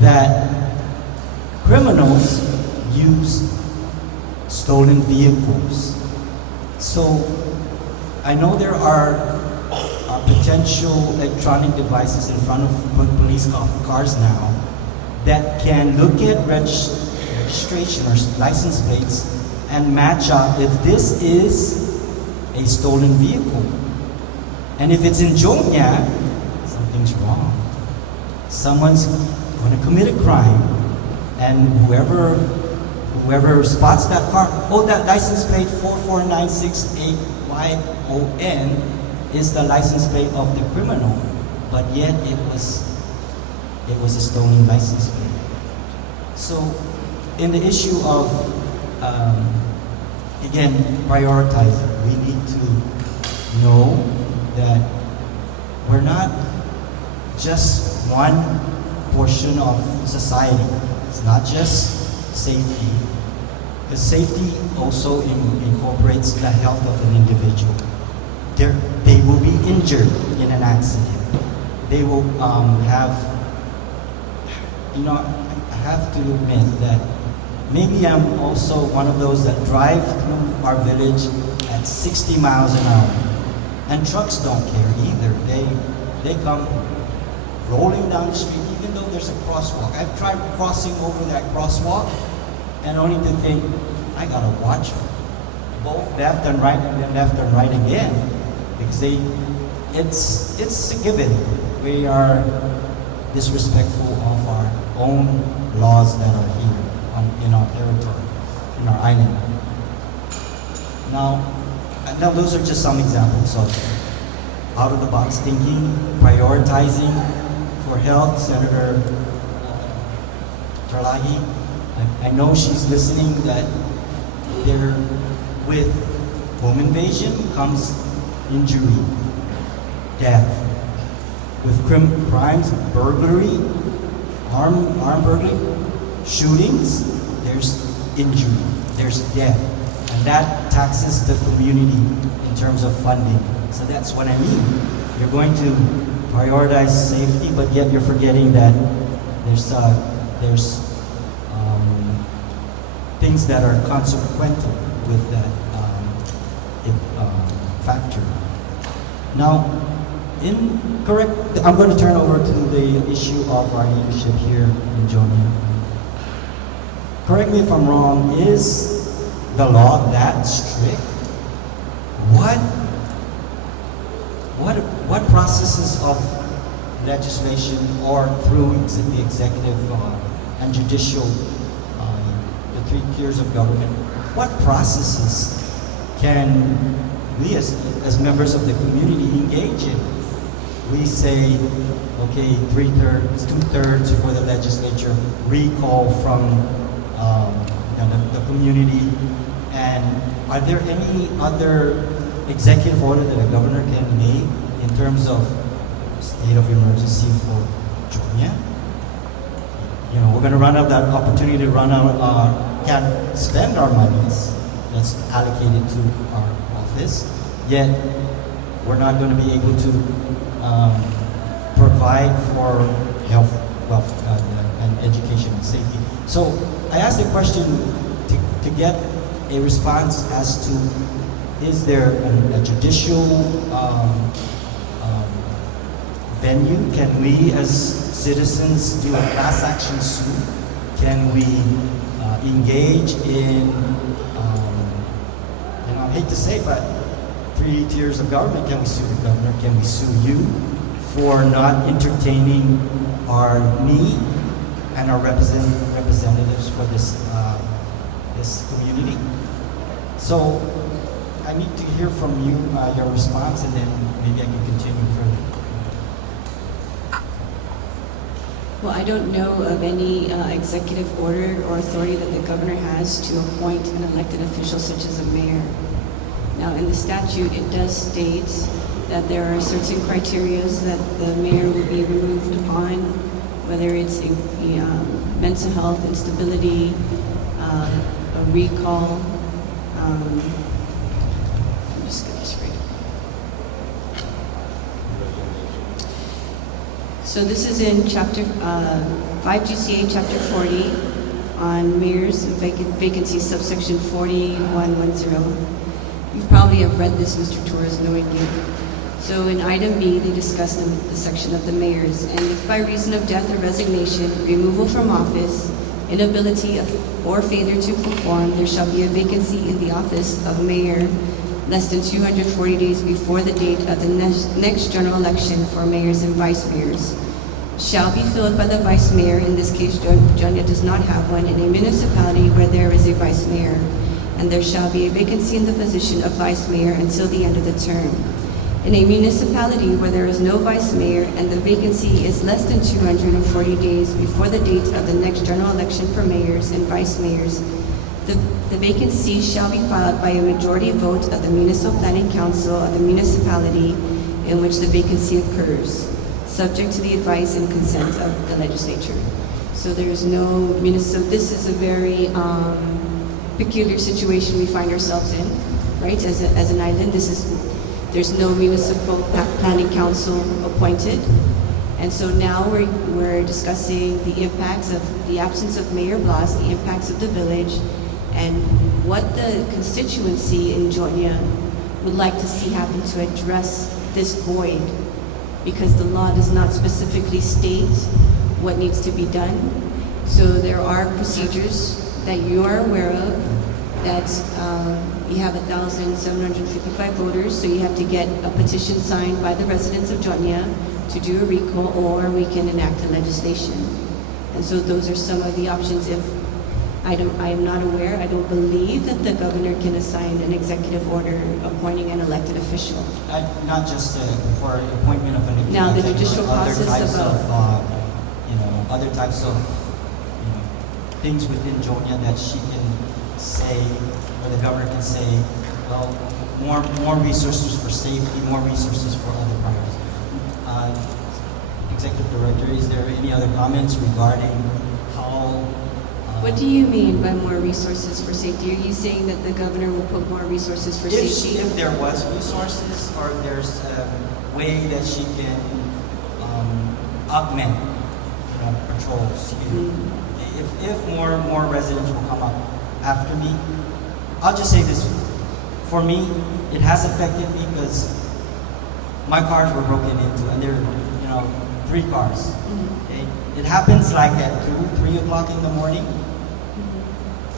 that criminals use stolen vehicles. So I know there are potential electronic devices in front of police cars now that can look at registration or license plates and match up if this is a stolen vehicle. And if it's in Jonya, something's wrong. Someone's going to commit a crime, and whoever spots that car, that license plate 44968YON is the license plate of the criminal, but yet it was a stolen license plate. So, in the issue of again prioritizing, we need to know that we're not just one portion of society. It's not just safety, because safety also incorporates the health of an individual. They will be injured in an accident. They will have, I have to admit that maybe I'm also one of those that drive through our village at 60 miles an hour. And trucks don't care either. They come rolling down the street even though there's a crosswalk. I've tried crossing over that crosswalk and only to think, I gotta watch both left and right and then left and right again. Because it's a given. We are disrespectful of our own laws that are here in our territory, in our island. Now those are just some examples of out-of-the-box thinking, prioritizing for health. Senator Tarlahi, I know she's listening, that with home invasion comes injury, death. With crimes, burglary, armed burglary, shootings, there's injury, there's death. And that taxes the community in terms of funding. So that's what I mean. You're going to prioritize safety, but yet you're forgetting that there's things that are consequential with that factor. Now, I'm going to turn over to the issue of our leadership here in Jonia. Correct me if I'm wrong, is the law that strict? What processes of legislation or through the executive and judicial, the three tiers of government, what processes can we as members of the community engage in? We say, okay, 3/3, 2/3 for the legislature, recall from the community. And are there any other executive order that a governor can make in terms of state of emergency for Jonia? We're going to run out that opportunity to can't spend our monies that's allocated to our office, yet we're not going to be able to provide for health, wealth, and education and safety. So I asked the question to get a response as to, is there a judicial venue? Can we as citizens do a class action suit? Can we engage in, I hate to say, but 3 tiers of government? Can we sue the governor? Can we sue you for not entertaining our need and our representatives for this community? So I need to hear from you your response, and then maybe I can continue further. Well, I don't know of any executive order or authority that the governor has to appoint an elected official such as a mayor. Now, in the statute, it does state that there are certain criteria that the mayor will be removed upon, whether it's mental health instability, a recall. I'm just going to read. So this is in chapter 5 GCA, chapter 40, on mayor's vacancies, subsection 4110. You probably have read this, Mr. Torres, knowing you. So in item B, they discuss the section of the mayors, and if by reason of death or resignation, removal from office, inability or failure to perform, there shall be a vacancy in the office of mayor less than 240 days before the date of the next general election for mayors and vice mayors, shall be filled by the vice mayor. In this case, Jonia does not have one, in a municipality where there is a vice mayor, and there shall be a vacancy in the position of vice mayor until the end of the term. In a municipality where there is no vice mayor and the vacancy is less than 240 days before the date of the next general election for mayors and vice mayors, the vacancy shall be filed by a majority vote of the municipal planning council of the municipality in which the vacancy occurs, subject to the advice and consent of the legislature. So there's no so this is a very peculiar situation we find ourselves in, right? As an island, there's no municipal planning council appointed. And so now we're discussing the impacts of the absence of Mayor Blas, the impacts of the village, and what the constituency in Jonia would like to see happen to address this void, because the law does not specifically state what needs to be done. So there are procedures that you are aware of, that you have 1,755 voters, so you have to get a petition signed by the residents of Jonia to do a recall, or we can enact a legislation. And so those are some of the options. If I am not aware, I don't believe that the governor can assign an executive order appointing an elected official. Not just for appointment of an Now, the executive, judicial but other process types other types of things within Jonia that she can say, or the governor can say, well, more resources for safety, more resources for other priorities. Executive Director, is there any other comments regarding how What do you mean by more resources for safety? Are you saying that the governor will put more resources for safety? If there was resources, or if there's a way that she can augment, patrols. If more residents will come up after me, I'll just say this: for me, it has affected me because my cars were broken into, and there were 3 cars. Okay? It happens like at 2, 3 o'clock in the morning.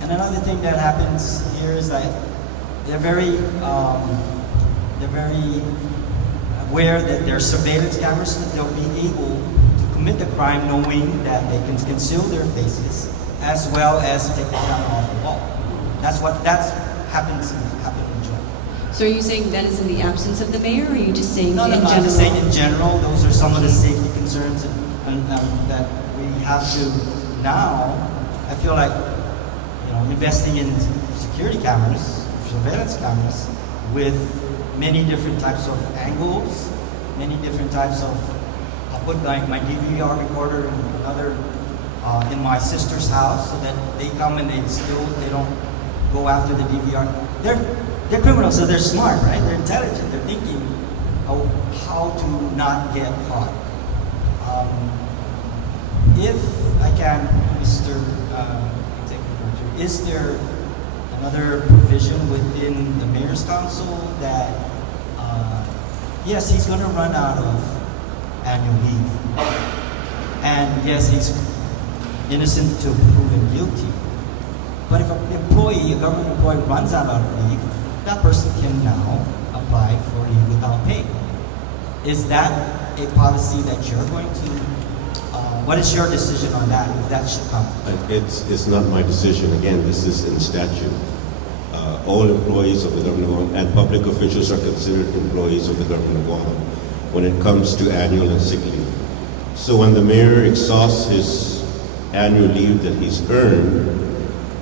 And another thing that happens here is that they're very aware that there are surveillance cameras, that they'll be able to commit the crime knowing that they can conceal their faces as well as take the camera off the wall. That's happens in jail. So are you saying that is in the absence of the mayor, or are you just saying No, in general? I'm just saying in general, those are some of the safety concerns and that we have to now. I feel like investing in security cameras, surveillance cameras, with many different types of angles, many different types of. I put like my DVR recorder and another in my sister's house, so that they come and they don't go after the DVR. They're criminals, so they're smart, right? They're intelligent. They're thinking how to not get caught. If I can, Mr. Executive Director, is there another provision within the Mayor's Council that, yes, he's going to run out of annual leave, and yes, he's innocent until proven guilty. But if a government employee runs out of leave, that person can now apply for leave without pay. Is that a policy that you're going to? What is your decision on that, if that should come? It's not my decision. Again, this is in statute. All employees of the government of Guam and public officials are considered employees of the government of Guam when it comes to annual and sick leave. So when the mayor exhausts his annual leave that he's earned,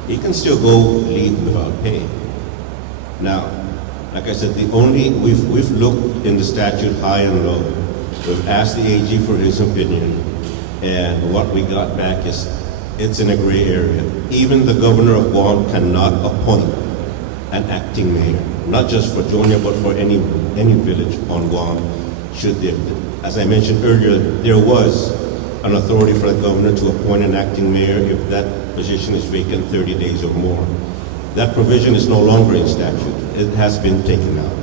he can still go leave without pay. Now, like I said, we've looked in the statute high and low. We've asked the AG for his opinion, and what we got back is it's in a gray area. Even the governor of Guam cannot appoint an acting mayor, not just for Jonia, but for any village on Guam. Should there, as I mentioned earlier, there was an authority for the governor to appoint an acting mayor if that position is vacant 30 days or more. That provision is no longer in statute. It has been taken out.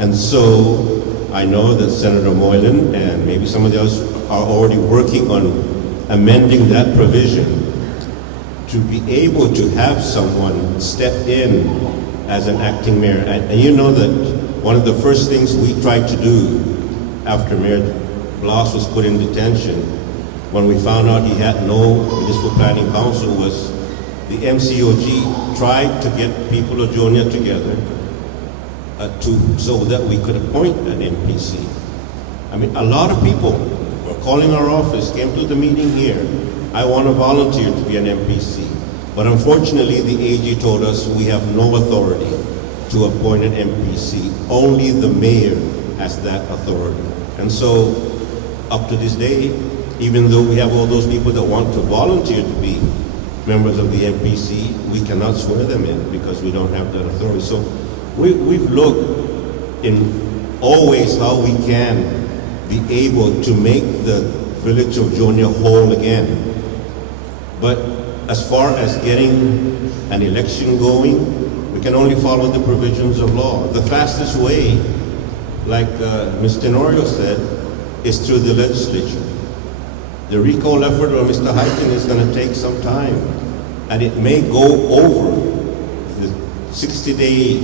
And so I know that Senator Moylan and maybe some of the others are already working on amending that provision to be able to have someone step in as an acting mayor. And you know that one of the first things we tried to do after Mayor Blas was put in detention, when we found out he had no municipal planning council, was the MCOG tried to get people of Jonia together so that we could appoint an MPC. I mean, a lot of people were calling our office, came to the meeting here. I want to volunteer to be an MPC. But unfortunately, the AG told us we have no authority to appoint an MPC. Only the mayor has that authority. And so, up to this day, even though we have all those people that want to volunteer to be members of the MPC, we cannot swear them in because we don't have that authority. So we've looked in all ways how we can be able to make the village of Jonia whole again. But as far as getting an election going, we can only follow the provisions of law. The fastest way, like Ms. Tenorio said, is through the legislature. The recall effort of Mr. Hyten is going to take some time, and it may go over the 60-day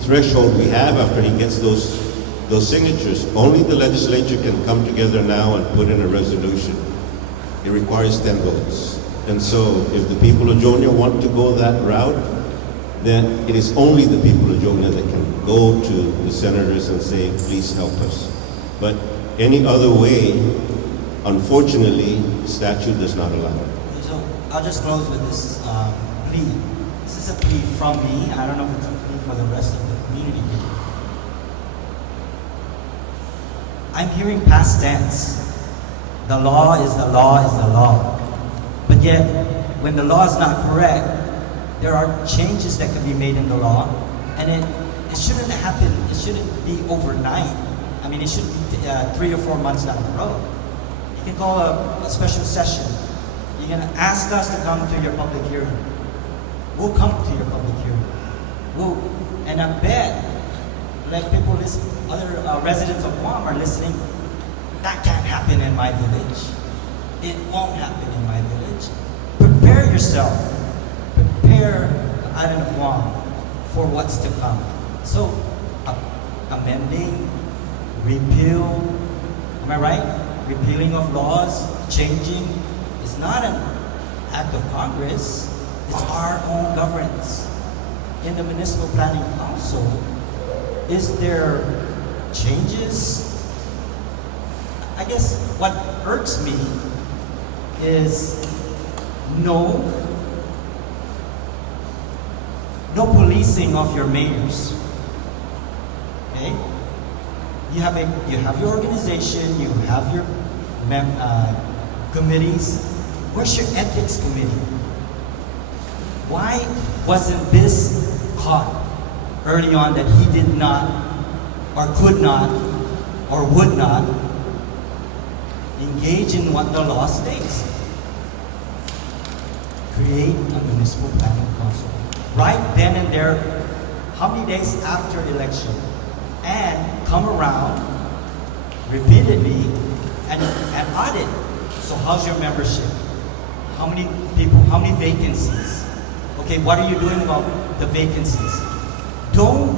threshold we have after he gets those signatures. Only the legislature can come together now and put in a resolution. It requires 10 votes. And so if the people of Jonia want to go that route, then it is only the people of Jonia that can go to the senators and say, please help us. But any other way, unfortunately, statute does not allow it. So I'll just close with this plea. This is a plea from me. I don't know if it's a plea for the rest of the community. I'm hearing past tense. The law is the law is the law. But yet, when the law is not correct, there are changes that can be made in the law, and it shouldn't happen, it shouldn't be overnight. I mean, it should be 3 or 4 months down the road. You can call a special session. You're going to ask us to come to your public hearing. We'll come to your public hearing. And I bet, like people listen, other residents of Guam are listening, that can't happen in my village. It won't happen in my village. Prepare yourself. Prepare the island of Guam for what's to come. So, amending, repeal, am I right? Repealing of laws, changing, is not an act of Congress. It's our own governance. In the Municipal Planning Council, is there changes? I guess what irks me is no policing of your mayors. Okay? You have your organization, you have your committees. Where's your ethics committee? Why wasn't this caught early on that he did not, or could not, or would not engage in what the law states? Create a municipal planning council. Right then and there, how many days after election, and come around repeatedly and audit. So how's your membership? How many people, how many vacancies? Okay, what are you doing about the vacancies? Don't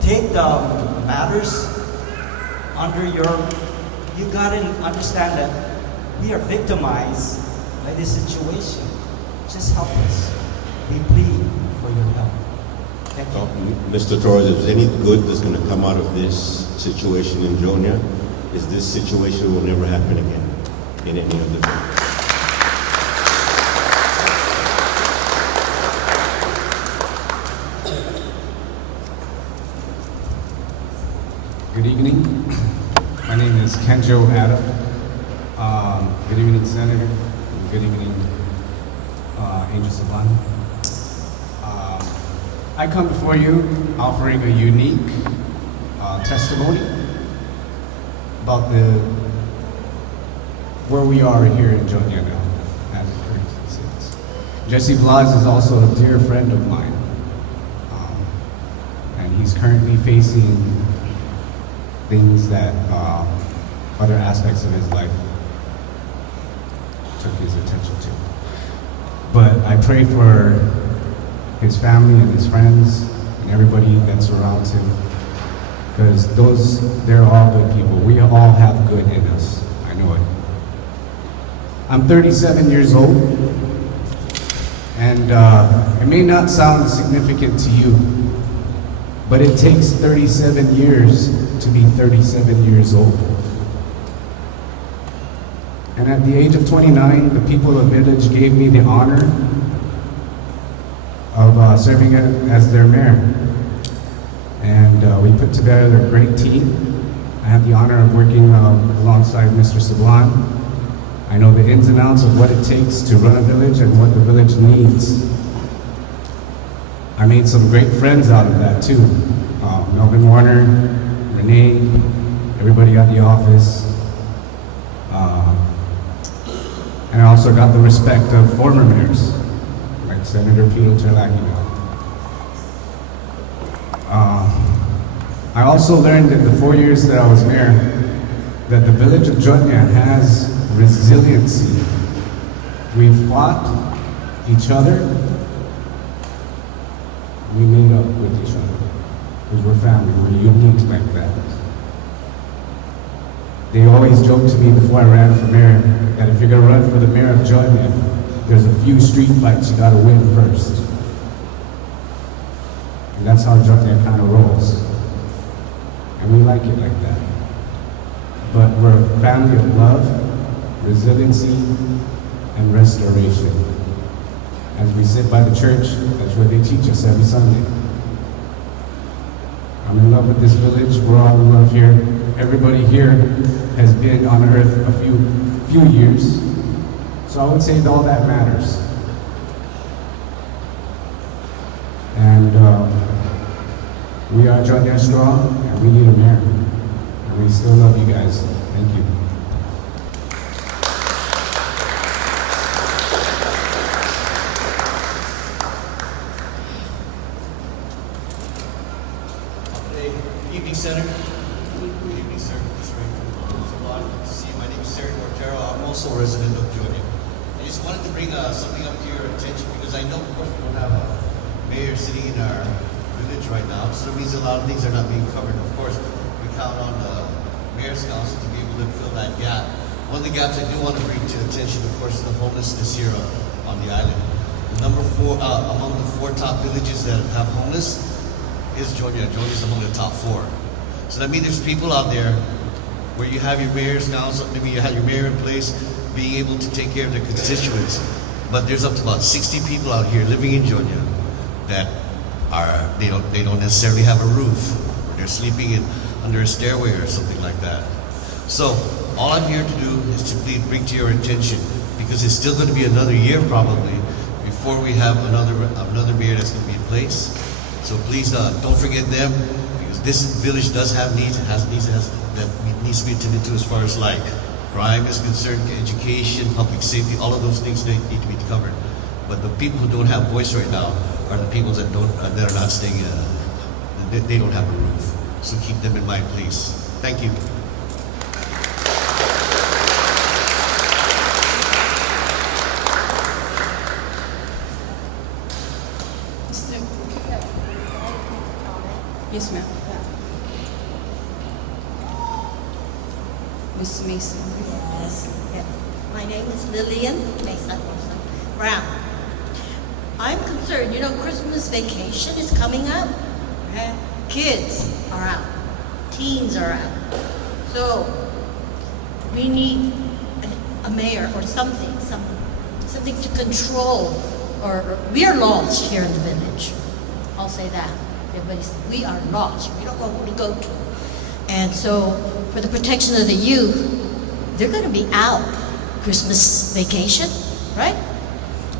take the matters under your, you gotta understand that we are victimized by this situation. Just help us. We plead for your help. Thank you. Mr. Torres, if there's any good that's going to come out of this situation in Jonia, is this situation will never happen again in any other village. Good evening. My name is Kenjo Adam. Good evening, Senator. Good evening, Angel Saban. I come before you offering a unique testimony about where we are here in Jonia now, as it currently sits. Jesse Blas is also a dear friend of mine, and he's currently facing things that other aspects of his life took his attention to. But I pray for his family and his friends and everybody that surrounds him, because they're all good people. We all have good in us. I know it. I'm 37 years old, and it may not sound significant to you, but it takes 37 years to be 37 years old. And at the age of 29, the people of Village gave me the honor of serving as their mayor. And we put together a great team. I have the honor of working alongside Mr. Sablan. I know the ins and outs of what it takes to run a village and what the village needs. I made some great friends out of that too. Melvin Warner, Renee, everybody at the office. And I also got the respect of former mayors, like Senator Peter Terlacchio. I also learned in the 4 years that I was mayor that the village of Jonia has resiliency. We fought each other. We made up with each other. Because we're family, we're unique like that. They always joked to me before I ran for mayor that if you're gonna run for the mayor of Jonia, there's a few street fights you gotta win first. And that's how Jonia kind of rolls. And we like it like that. But we're a family of love, resiliency, and restoration. As we sit by the church, that's what they teach us every Sunday. I'm in love with this village. We're all in love here. Everybody here has been on earth a few years. So I would say all that matters. And we are Junior Strong, and we need a mayor. And we still love you guys. Thank you. Good evening, Senator. Good evening, sir. It's a lot good to see you. My name is Senator Ortero. I'm also a resident of Georgia. I just wanted to bring something up to your attention because I know, of course, we don't have a mayor sitting in our village right now, so it means a lot of things are not being covered. Of course, we count on the mayor's council to be able to fill that gap. One of the gaps I do want to bring to attention, of course, is the homelessness here on the island. Number 4, among the 4 top villages that have homeless, is Georgia. Georgia is among the top 4. So that means there's people out there where you have your mayor's council, maybe you have your mayor in place, being able to take care of their constituents. But there's up to about 60 people out here living in Georgia that they don't necessarily have a roof. They're sleeping under a stairway or something like that. So all I'm here to do is to please bring to your attention, because it's still going to be another year probably before we have another mayor that's going to be in place. So please don't forget them, because this village does have needs. It has needs that needs to be attended to as far as like crime is concerned, education, public safety, all of those things need to be covered. But the people who don't have voice right now are the people that are not staying. They don't have a roof. So keep them in mind, please. Thank you. Yes, ma'am. Ms. Mason. Yes. Yeah. My name is Lillian Mesa Brown. I'm concerned, Christmas vacation is coming up. Okay? Kids are out. Teens are out. So we need a mayor or something to control, or we are lost here in the village. I'll say that. We are lost. We don't know who to go to. And so for the protection of the youth, they're going to be out Christmas vacation, right?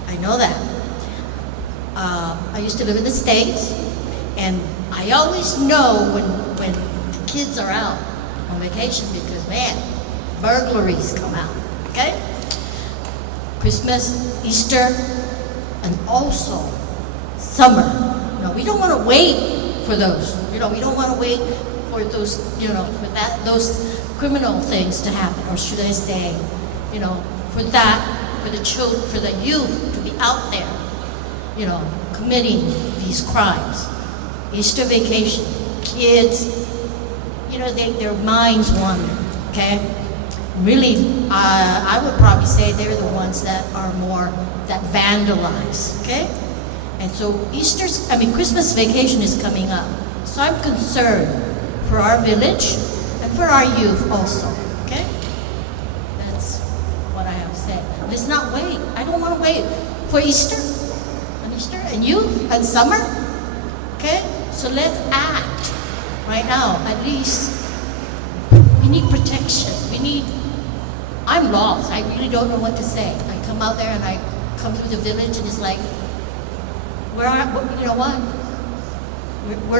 I know that. I used to live in the States, and I always know when the kids are out on vacation because, man, burglaries come out, okay? Christmas, Easter, and also summer. We don't want to wait for those. We don't want to wait for those, those criminal things to happen, or should I say, for the children, for the youth to be out there, committing these crimes. Easter vacation, kids, their minds wander, okay? Really, I would probably say they're the ones that vandalize, okay? And so Christmas vacation is coming up. So I'm concerned for our village and for our youth also, okay? That's what I have to say. Let's not wait. I don't want to wait for Easter and youth and summer, okay? So let's act right now. At least we need protection. I'm lost. I really don't know what to say. I come out there and I come through the village and it's like, we're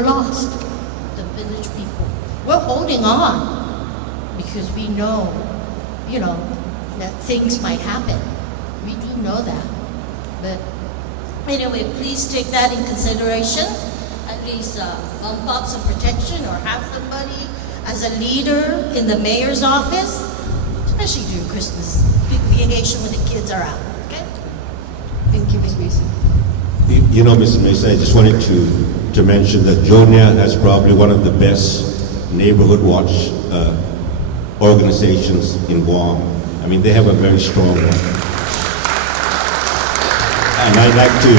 lost, the village people. We're holding on because we know, that things might happen. We do know that. But anyway, please take that in consideration. At least bump up some protection or have somebody as a leader in the mayor's office, especially during Christmas vacation when the kids are out. Okay? Thank you, Ms. Mason. Mr. Mesa, I just wanted to mention that Jonia has probably one of the best neighborhood watch organizations in Guam. I mean, they have a very strong one. And I'd like to,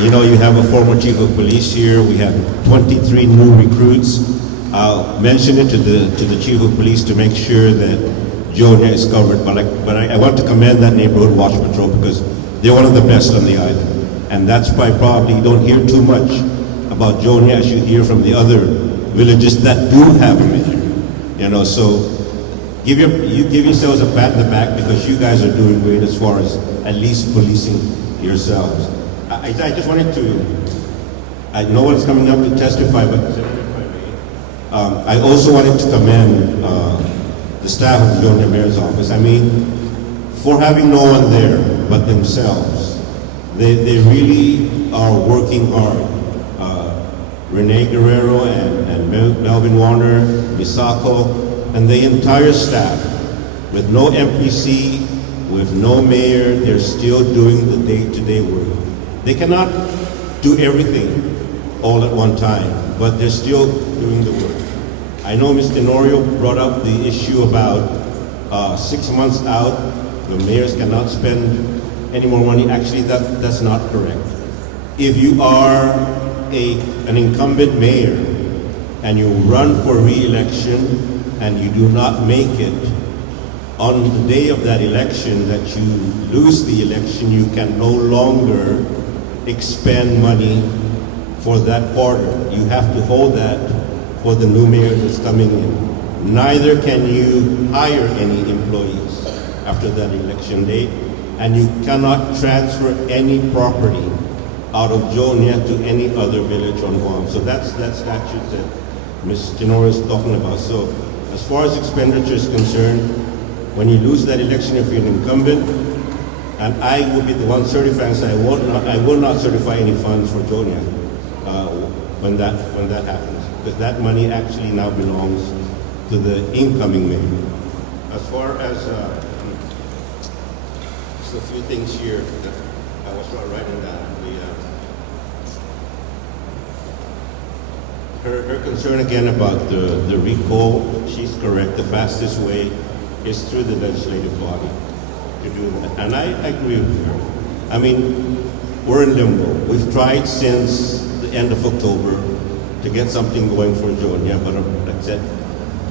you have a former chief of police here. We have 23 new recruits. I'll mention it to the chief of police to make sure that Jonia is covered. But I want to commend that neighborhood watch patrol because they're one of the best on the island. And that's why probably you don't hear too much about Jonia as you hear from the other villages that do have a mayor. So give yourselves a pat in the back because you guys are doing great as far as at least policing yourselves. I I just wanted to, I know one's coming up to testify, but I also wanted to commend the staff of the Junior Mayor's office. I mean, for having no one there but themselves, they really are working hard. Rene Guerrero and Melvin Warner, Misako, and the entire staff, with no MPC, with no mayor, they're still doing the day-to-day work. They cannot do everything all at one time, but they're still doing the work. I know Ms. Tenorio brought up the issue about 6 months out, the mayors cannot spend any more money. Actually, that's not correct. If you are an incumbent mayor and you run for re-election and you do not make it, on the day of that election that you lose the election, you can no longer expend money for that quarter. You have to hold that for the new mayor that's coming in. Neither can you hire any employees after that election date, and you cannot transfer any property out of Jonia to any other village on Guam. So that's that statute that Ms. Tenorio is talking about. So as far as expenditure is concerned, when you lose that election, if you're an incumbent, and I will be the one certifying, so I will not certify any funds for Jonia when that happens, because that money actually now belongs to the incoming mayor. As far as just a few things here that I was not writing down. Her concern again about the recall, she's correct. The fastest way is through the legislative body to do that. And I agree with her. I mean, we're in limbo. We've tried since the end of October to get something going for Jonia, but like I said,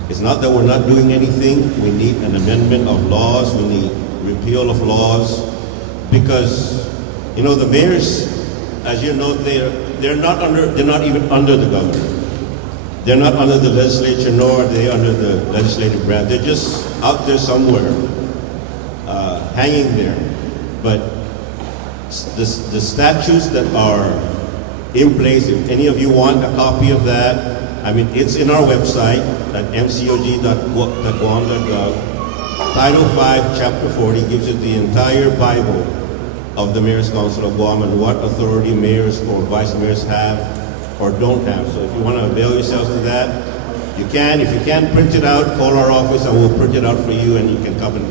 it's not that we're not doing anything. We need an amendment of laws. We need repeal of laws, because, you know, the mayors, as you know, they're not even under the governor. They're not under the legislature, nor are they under the legislative branch. They're just out there somewhere, hanging there. But the statutes that are in place, if any of you want a copy of that, I mean, it's in our website at mcog.guam.gov. Title 5, Chapter 40 gives you the entire Bible of the Mayor's Council of Guam and what authority mayors or vice mayors have or don't have. So if you want to avail yourselves to that, you can. If you can't print it out, call our office and we'll print it out for you, and you can come and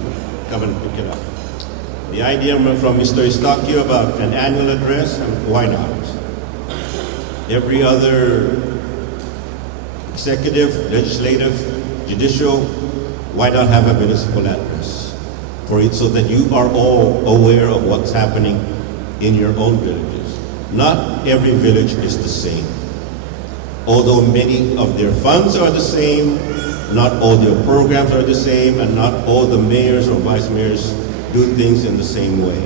pick it up. The idea from Mr. Eustaquio about an annual address, why not? Every other executive, legislative, judicial, why not have a municipal address for it, so that you are all aware of what's happening in your own villages. Not every village is the same. Although many of their funds are the same, not all their programs are the same, and not all the mayors or vice mayors do things in the same way.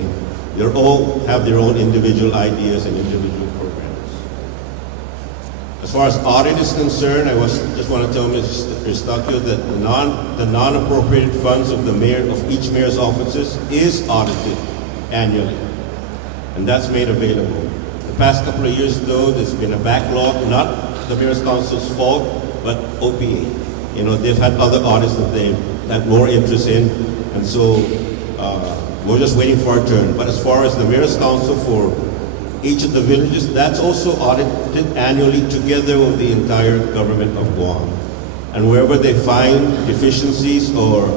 They all have their own individual ideas and individual programs. As far as audit is concerned, I just want to tell Mr. Eustaquio that the non-appropriated funds of the mayor, of each mayor's offices, is audited annually, and that's made available. The past couple of years, though, there's been a backlog, not the Mayor's Council's fault, but OPA. You know, they've had other audits that they've had more interest in, and so we're just waiting for our turn. But as far as the Mayor's Council for each of the villages, that's also audited annually together with the entire government of Guam. And wherever they find deficiencies or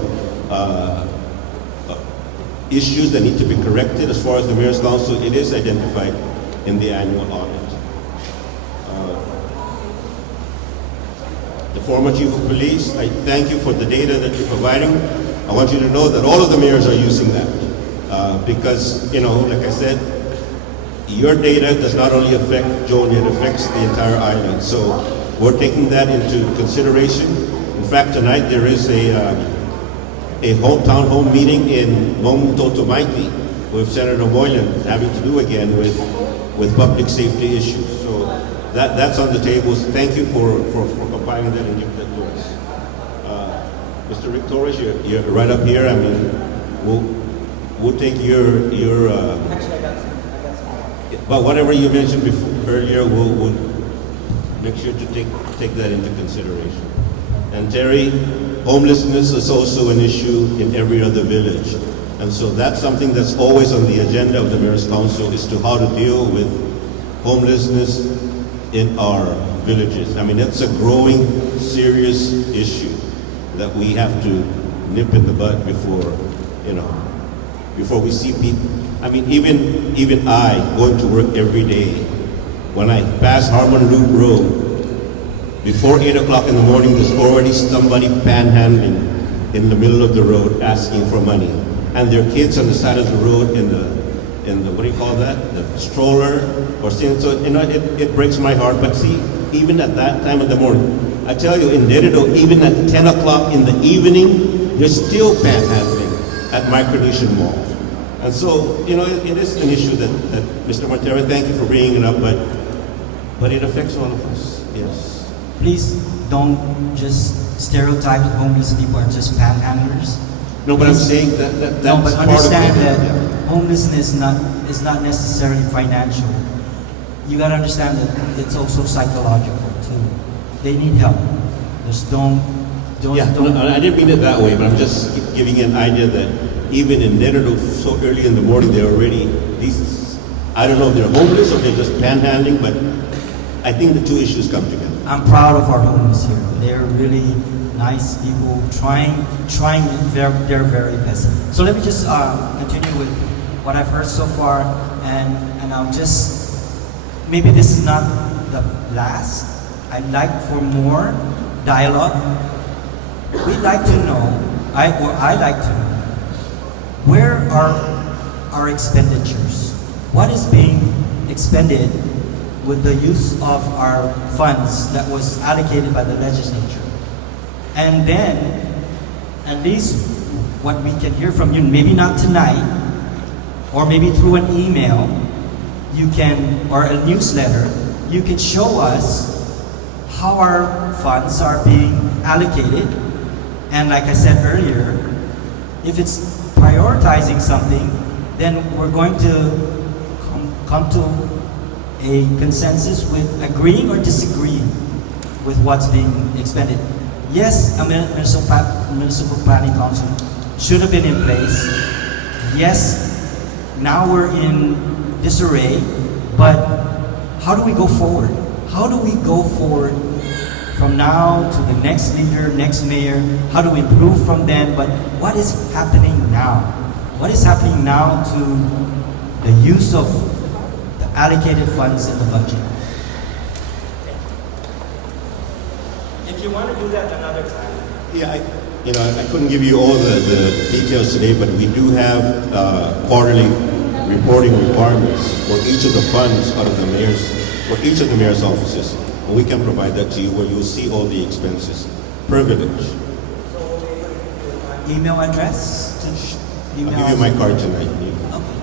issues that need to be corrected as far as the Mayor's Council, it is identified in the annual audit. The former Chief of Police, I thank you for the data that you're providing. I want you to know that all of the mayors are using that because, you know, like I said, your data does not only affect Jonia, it affects the entire island. So we're taking that into consideration. In fact, tonight there is a town hall meeting in Totomaiti with Senator Moylan having to do again with public safety issues. So that's on the table. So thank you for compiling that and giving that to us. Mr. Rick Torres, you're right up here. I mean, we'll take your But whatever you mentioned before, earlier, we'll make sure to take that into consideration. And Terry, homelessness is also an issue in every other village. And so that's something that's always on the agenda of the Mayor's Council, is to how to deal with homelessness in our villages. I mean, that's a growing, serious issue that we have to nip in the bud before, before we see people. I mean, even I, going to work every day, when I pass Harmon Loop Road, before 8 o'clock in the morning, there's already somebody panhandling in the middle of the road asking for money. And there are kids on the side of the road in the what do you call that? The stroller or something. So, it breaks my heart. But see, even at that time of the morning, I tell you, in Derrido, even at 10 o'clock in the evening, there's still panhandling at Micronesian Mall. And so, it is an issue that Mr. Montero, thank you for bringing it up, but it affects all of us, yes. Please don't just stereotype homeless people as just panhandlers. No, but I'm saying that's no, but part understand of it. that homelessness is not necessarily financial. You gotta understand that it's also psychological too. They need help. Just don't. Yeah, I didn't mean it that way, but I'm just giving you an idea that even in Derrido, so early in the morning, they're already, I don't know if they're homeless or they're just panhandling, but I think the two issues come together. I'm proud of our homeless here. They're really nice people trying their very best. So let me just continue with what I've heard so far, and I'll just, maybe this is not the last. I'd like for more dialogue. We'd like to know, I'd like to know, where are our expenditures? What is being expended with the use of our funds that was allocated by the legislature? And then, at least what we can hear from you, maybe not tonight, or maybe through an email, or a newsletter, you can show us how our funds are being allocated. And like I said earlier, if it's prioritizing something, then we're going to come to a consensus with agreeing or disagreeing with what's being expended. Yes, a municipal planning council should have been in place. Yes, now we're in disarray, but how do we go forward? How do we go forward from now to the next leader, next mayor? How do we improve from then? But what is happening now? What is happening now to the use of the allocated funds in the budget? If you want to do that another time. Yeah, I couldn't give you all the details today, but we do have quarterly reporting requirements for each of the funds out of the for each of the mayor's offices. And we can provide that to you where you'll see all the expenses per village. Email address? I'll give you my card tonight. Okay.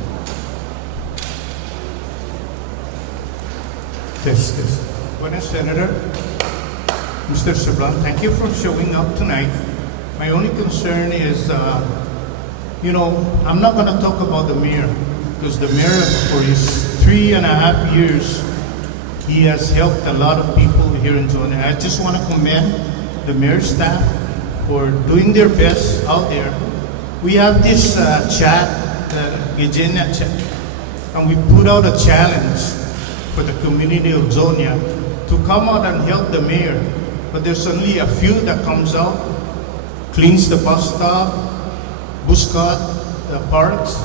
Yes. Buenas, Senator. Mr. Sablan, thank you for showing up tonight. My only concern is, I'm not going to talk about the mayor, because the mayor, for his 3.5 years, he has helped a lot of people here in Zone. I just want to commend the mayor's staff for doing their best out there. We have this chat, the Gijena chat, and we put out a challenge for the community of Zonia to come out and help the mayor. But there's only a few that comes out, cleans the bus stop, buscot, the parks.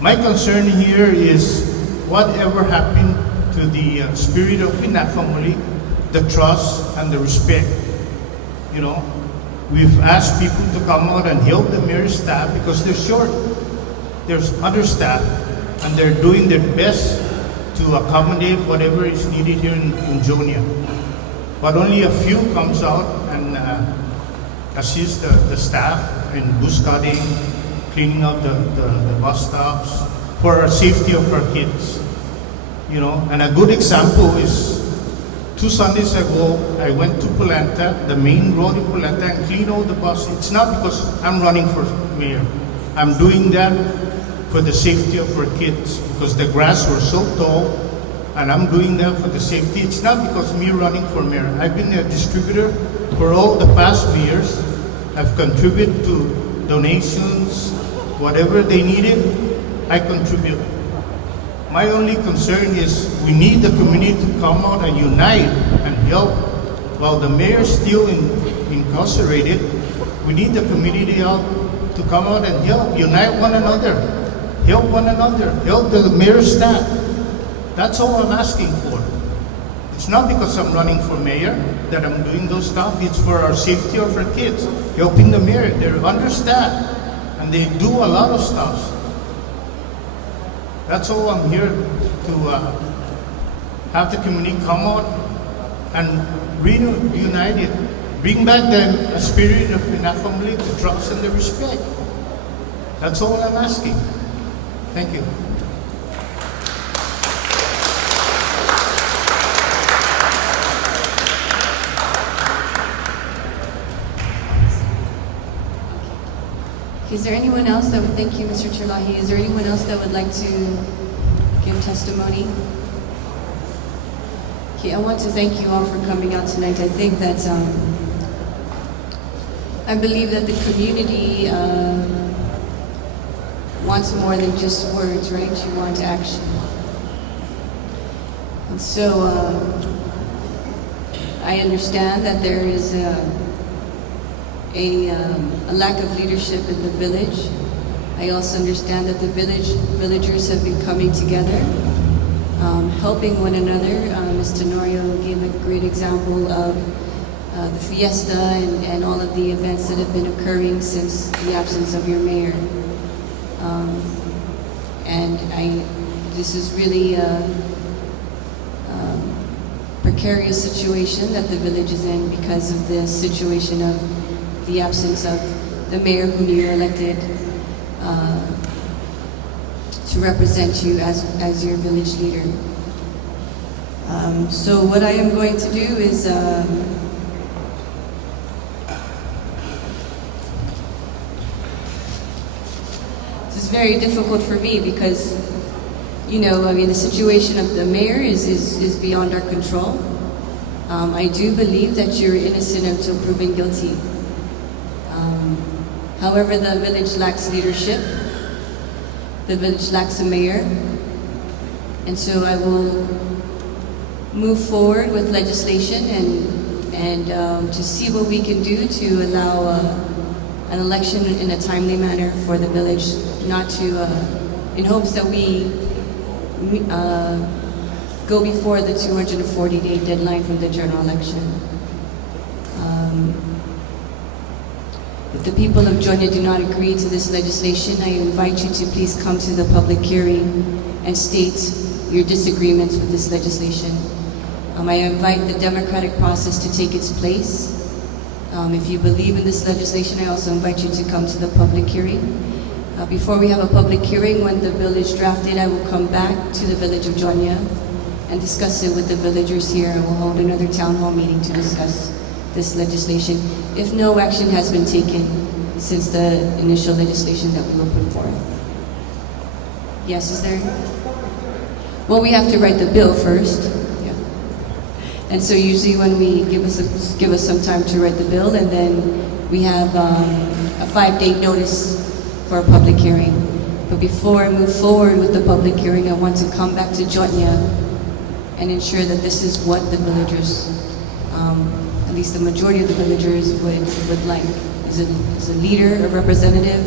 My concern here is whatever happened to the spirit of family, the trust and the respect. We've asked people to come out and help the mayor's staff because they're short. There's other staff and they're doing their best to accommodate whatever is needed here in Jonia. But only a few comes out and assist the staff in buscotting, cleaning up the bus stops for our safety of our kids. And a good example is 2 Sundays ago, I went to Polenta, the main road in Polenta, and cleaned all the bus. It's not because I'm running for mayor. I'm doing that for the safety of our kids, because the grass were so tall, and I'm doing that for the safety. It's not because me running for mayor. I've been a distributor for all the past years. I've contributed to donations, whatever they needed, I contribute. My only concern is we need the community to come out and unite and help. While the mayor is still incarcerated, we need the community out to come out and help, unite one another, help one another, help the mayor's staff. That's all I'm asking for. It's not because I'm running for mayor that I'm doing those stuff. It's for our safety of our kids, helping the mayor. They're understaffed and they do a lot of stuff. That's all I'm here to have the community come out and reunite it. Bring back the spirit of family, the trust and the respect. That's all I'm asking. Thank you. Is there anyone else that would, thank you, Mr. Terlahi. Is there anyone else that would like to give testimony? Okay, I want to thank you all for coming out tonight. I think that, I believe that the community wants more than just words, right? You want action. And so, I understand that there is a lack of leadership in the village. I also understand that the villagers have been coming together, helping one another. Ms. Tenorio gave a great example of the fiesta and all of the events that have been occurring since the absence of your mayor. This is really a precarious situation that the village is in because of the situation of the absence of the mayor whom you were elected to represent you as your village leader. So what I am going to do is this is very difficult for me because, you know, I mean, the situation of the mayor is beyond our control. I do believe that you're innocent until proven guilty. However, the village lacks leadership. The village lacks a mayor. And so I will move forward with legislation and to see what we can do to allow an election in a timely manner for the village, not to, in hopes that we go before the 240-day deadline from the general election. If the people of Georgia do not agree to this legislation, I invite you to please come to the public hearing and state your disagreements with this legislation. I invite the democratic process to take its place. If you believe in this legislation, I also invite you to come to the public hearing. Before we have a public hearing, when the bill is drafted, I will come back to the village of Jonya and discuss it with the villagers here, and we'll hold another town hall meeting to discuss this legislation if no action has been taken since the initial legislation that we will put forth. Yes, is there? Well, we have to write the bill first. Yeah. And so usually when we give us some time to write the bill, and then we have a 5-day notice for a public hearing. But before I move forward with the public hearing, I want to come back to Jonya and ensure that this is what the villagers, at least the majority of the villagers would like, is a leader, a representative,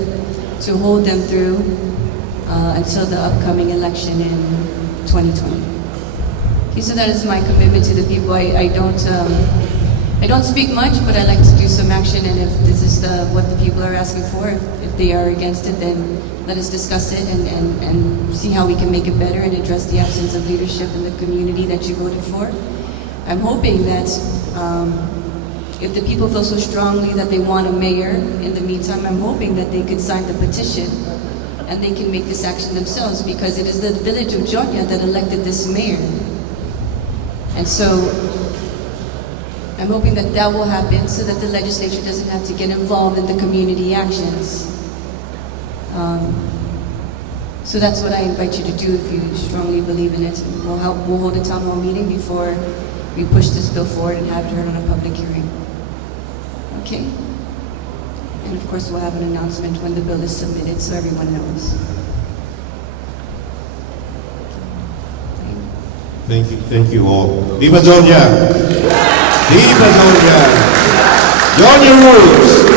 to hold them through until the upcoming election in 2020. Okay, so that is my commitment to the people. I don't speak much, but I like to do some action, and if this is what the people are asking for, if they are against it, then let us discuss it and see how we can make it better and address the absence of leadership in the community that you voted for. I'm hoping that if the people feel so strongly that they want a mayor, in the meantime, I'm hoping that they could sign the petition and they can make this action themselves, because it is the village of Jonya that elected this mayor. And so I'm hoping that that will happen so that the legislature doesn't have to get involved in the community actions. So that's what I invite you to do if you strongly believe in it. And we'll hold a town hall meeting before we push this bill forward and have it heard on a public hearing. Okay? And of course, we'll have an announcement when the bill is submitted so everyone knows. Thank you all. Viva Georgia! Viva Georgia! Georgia rules!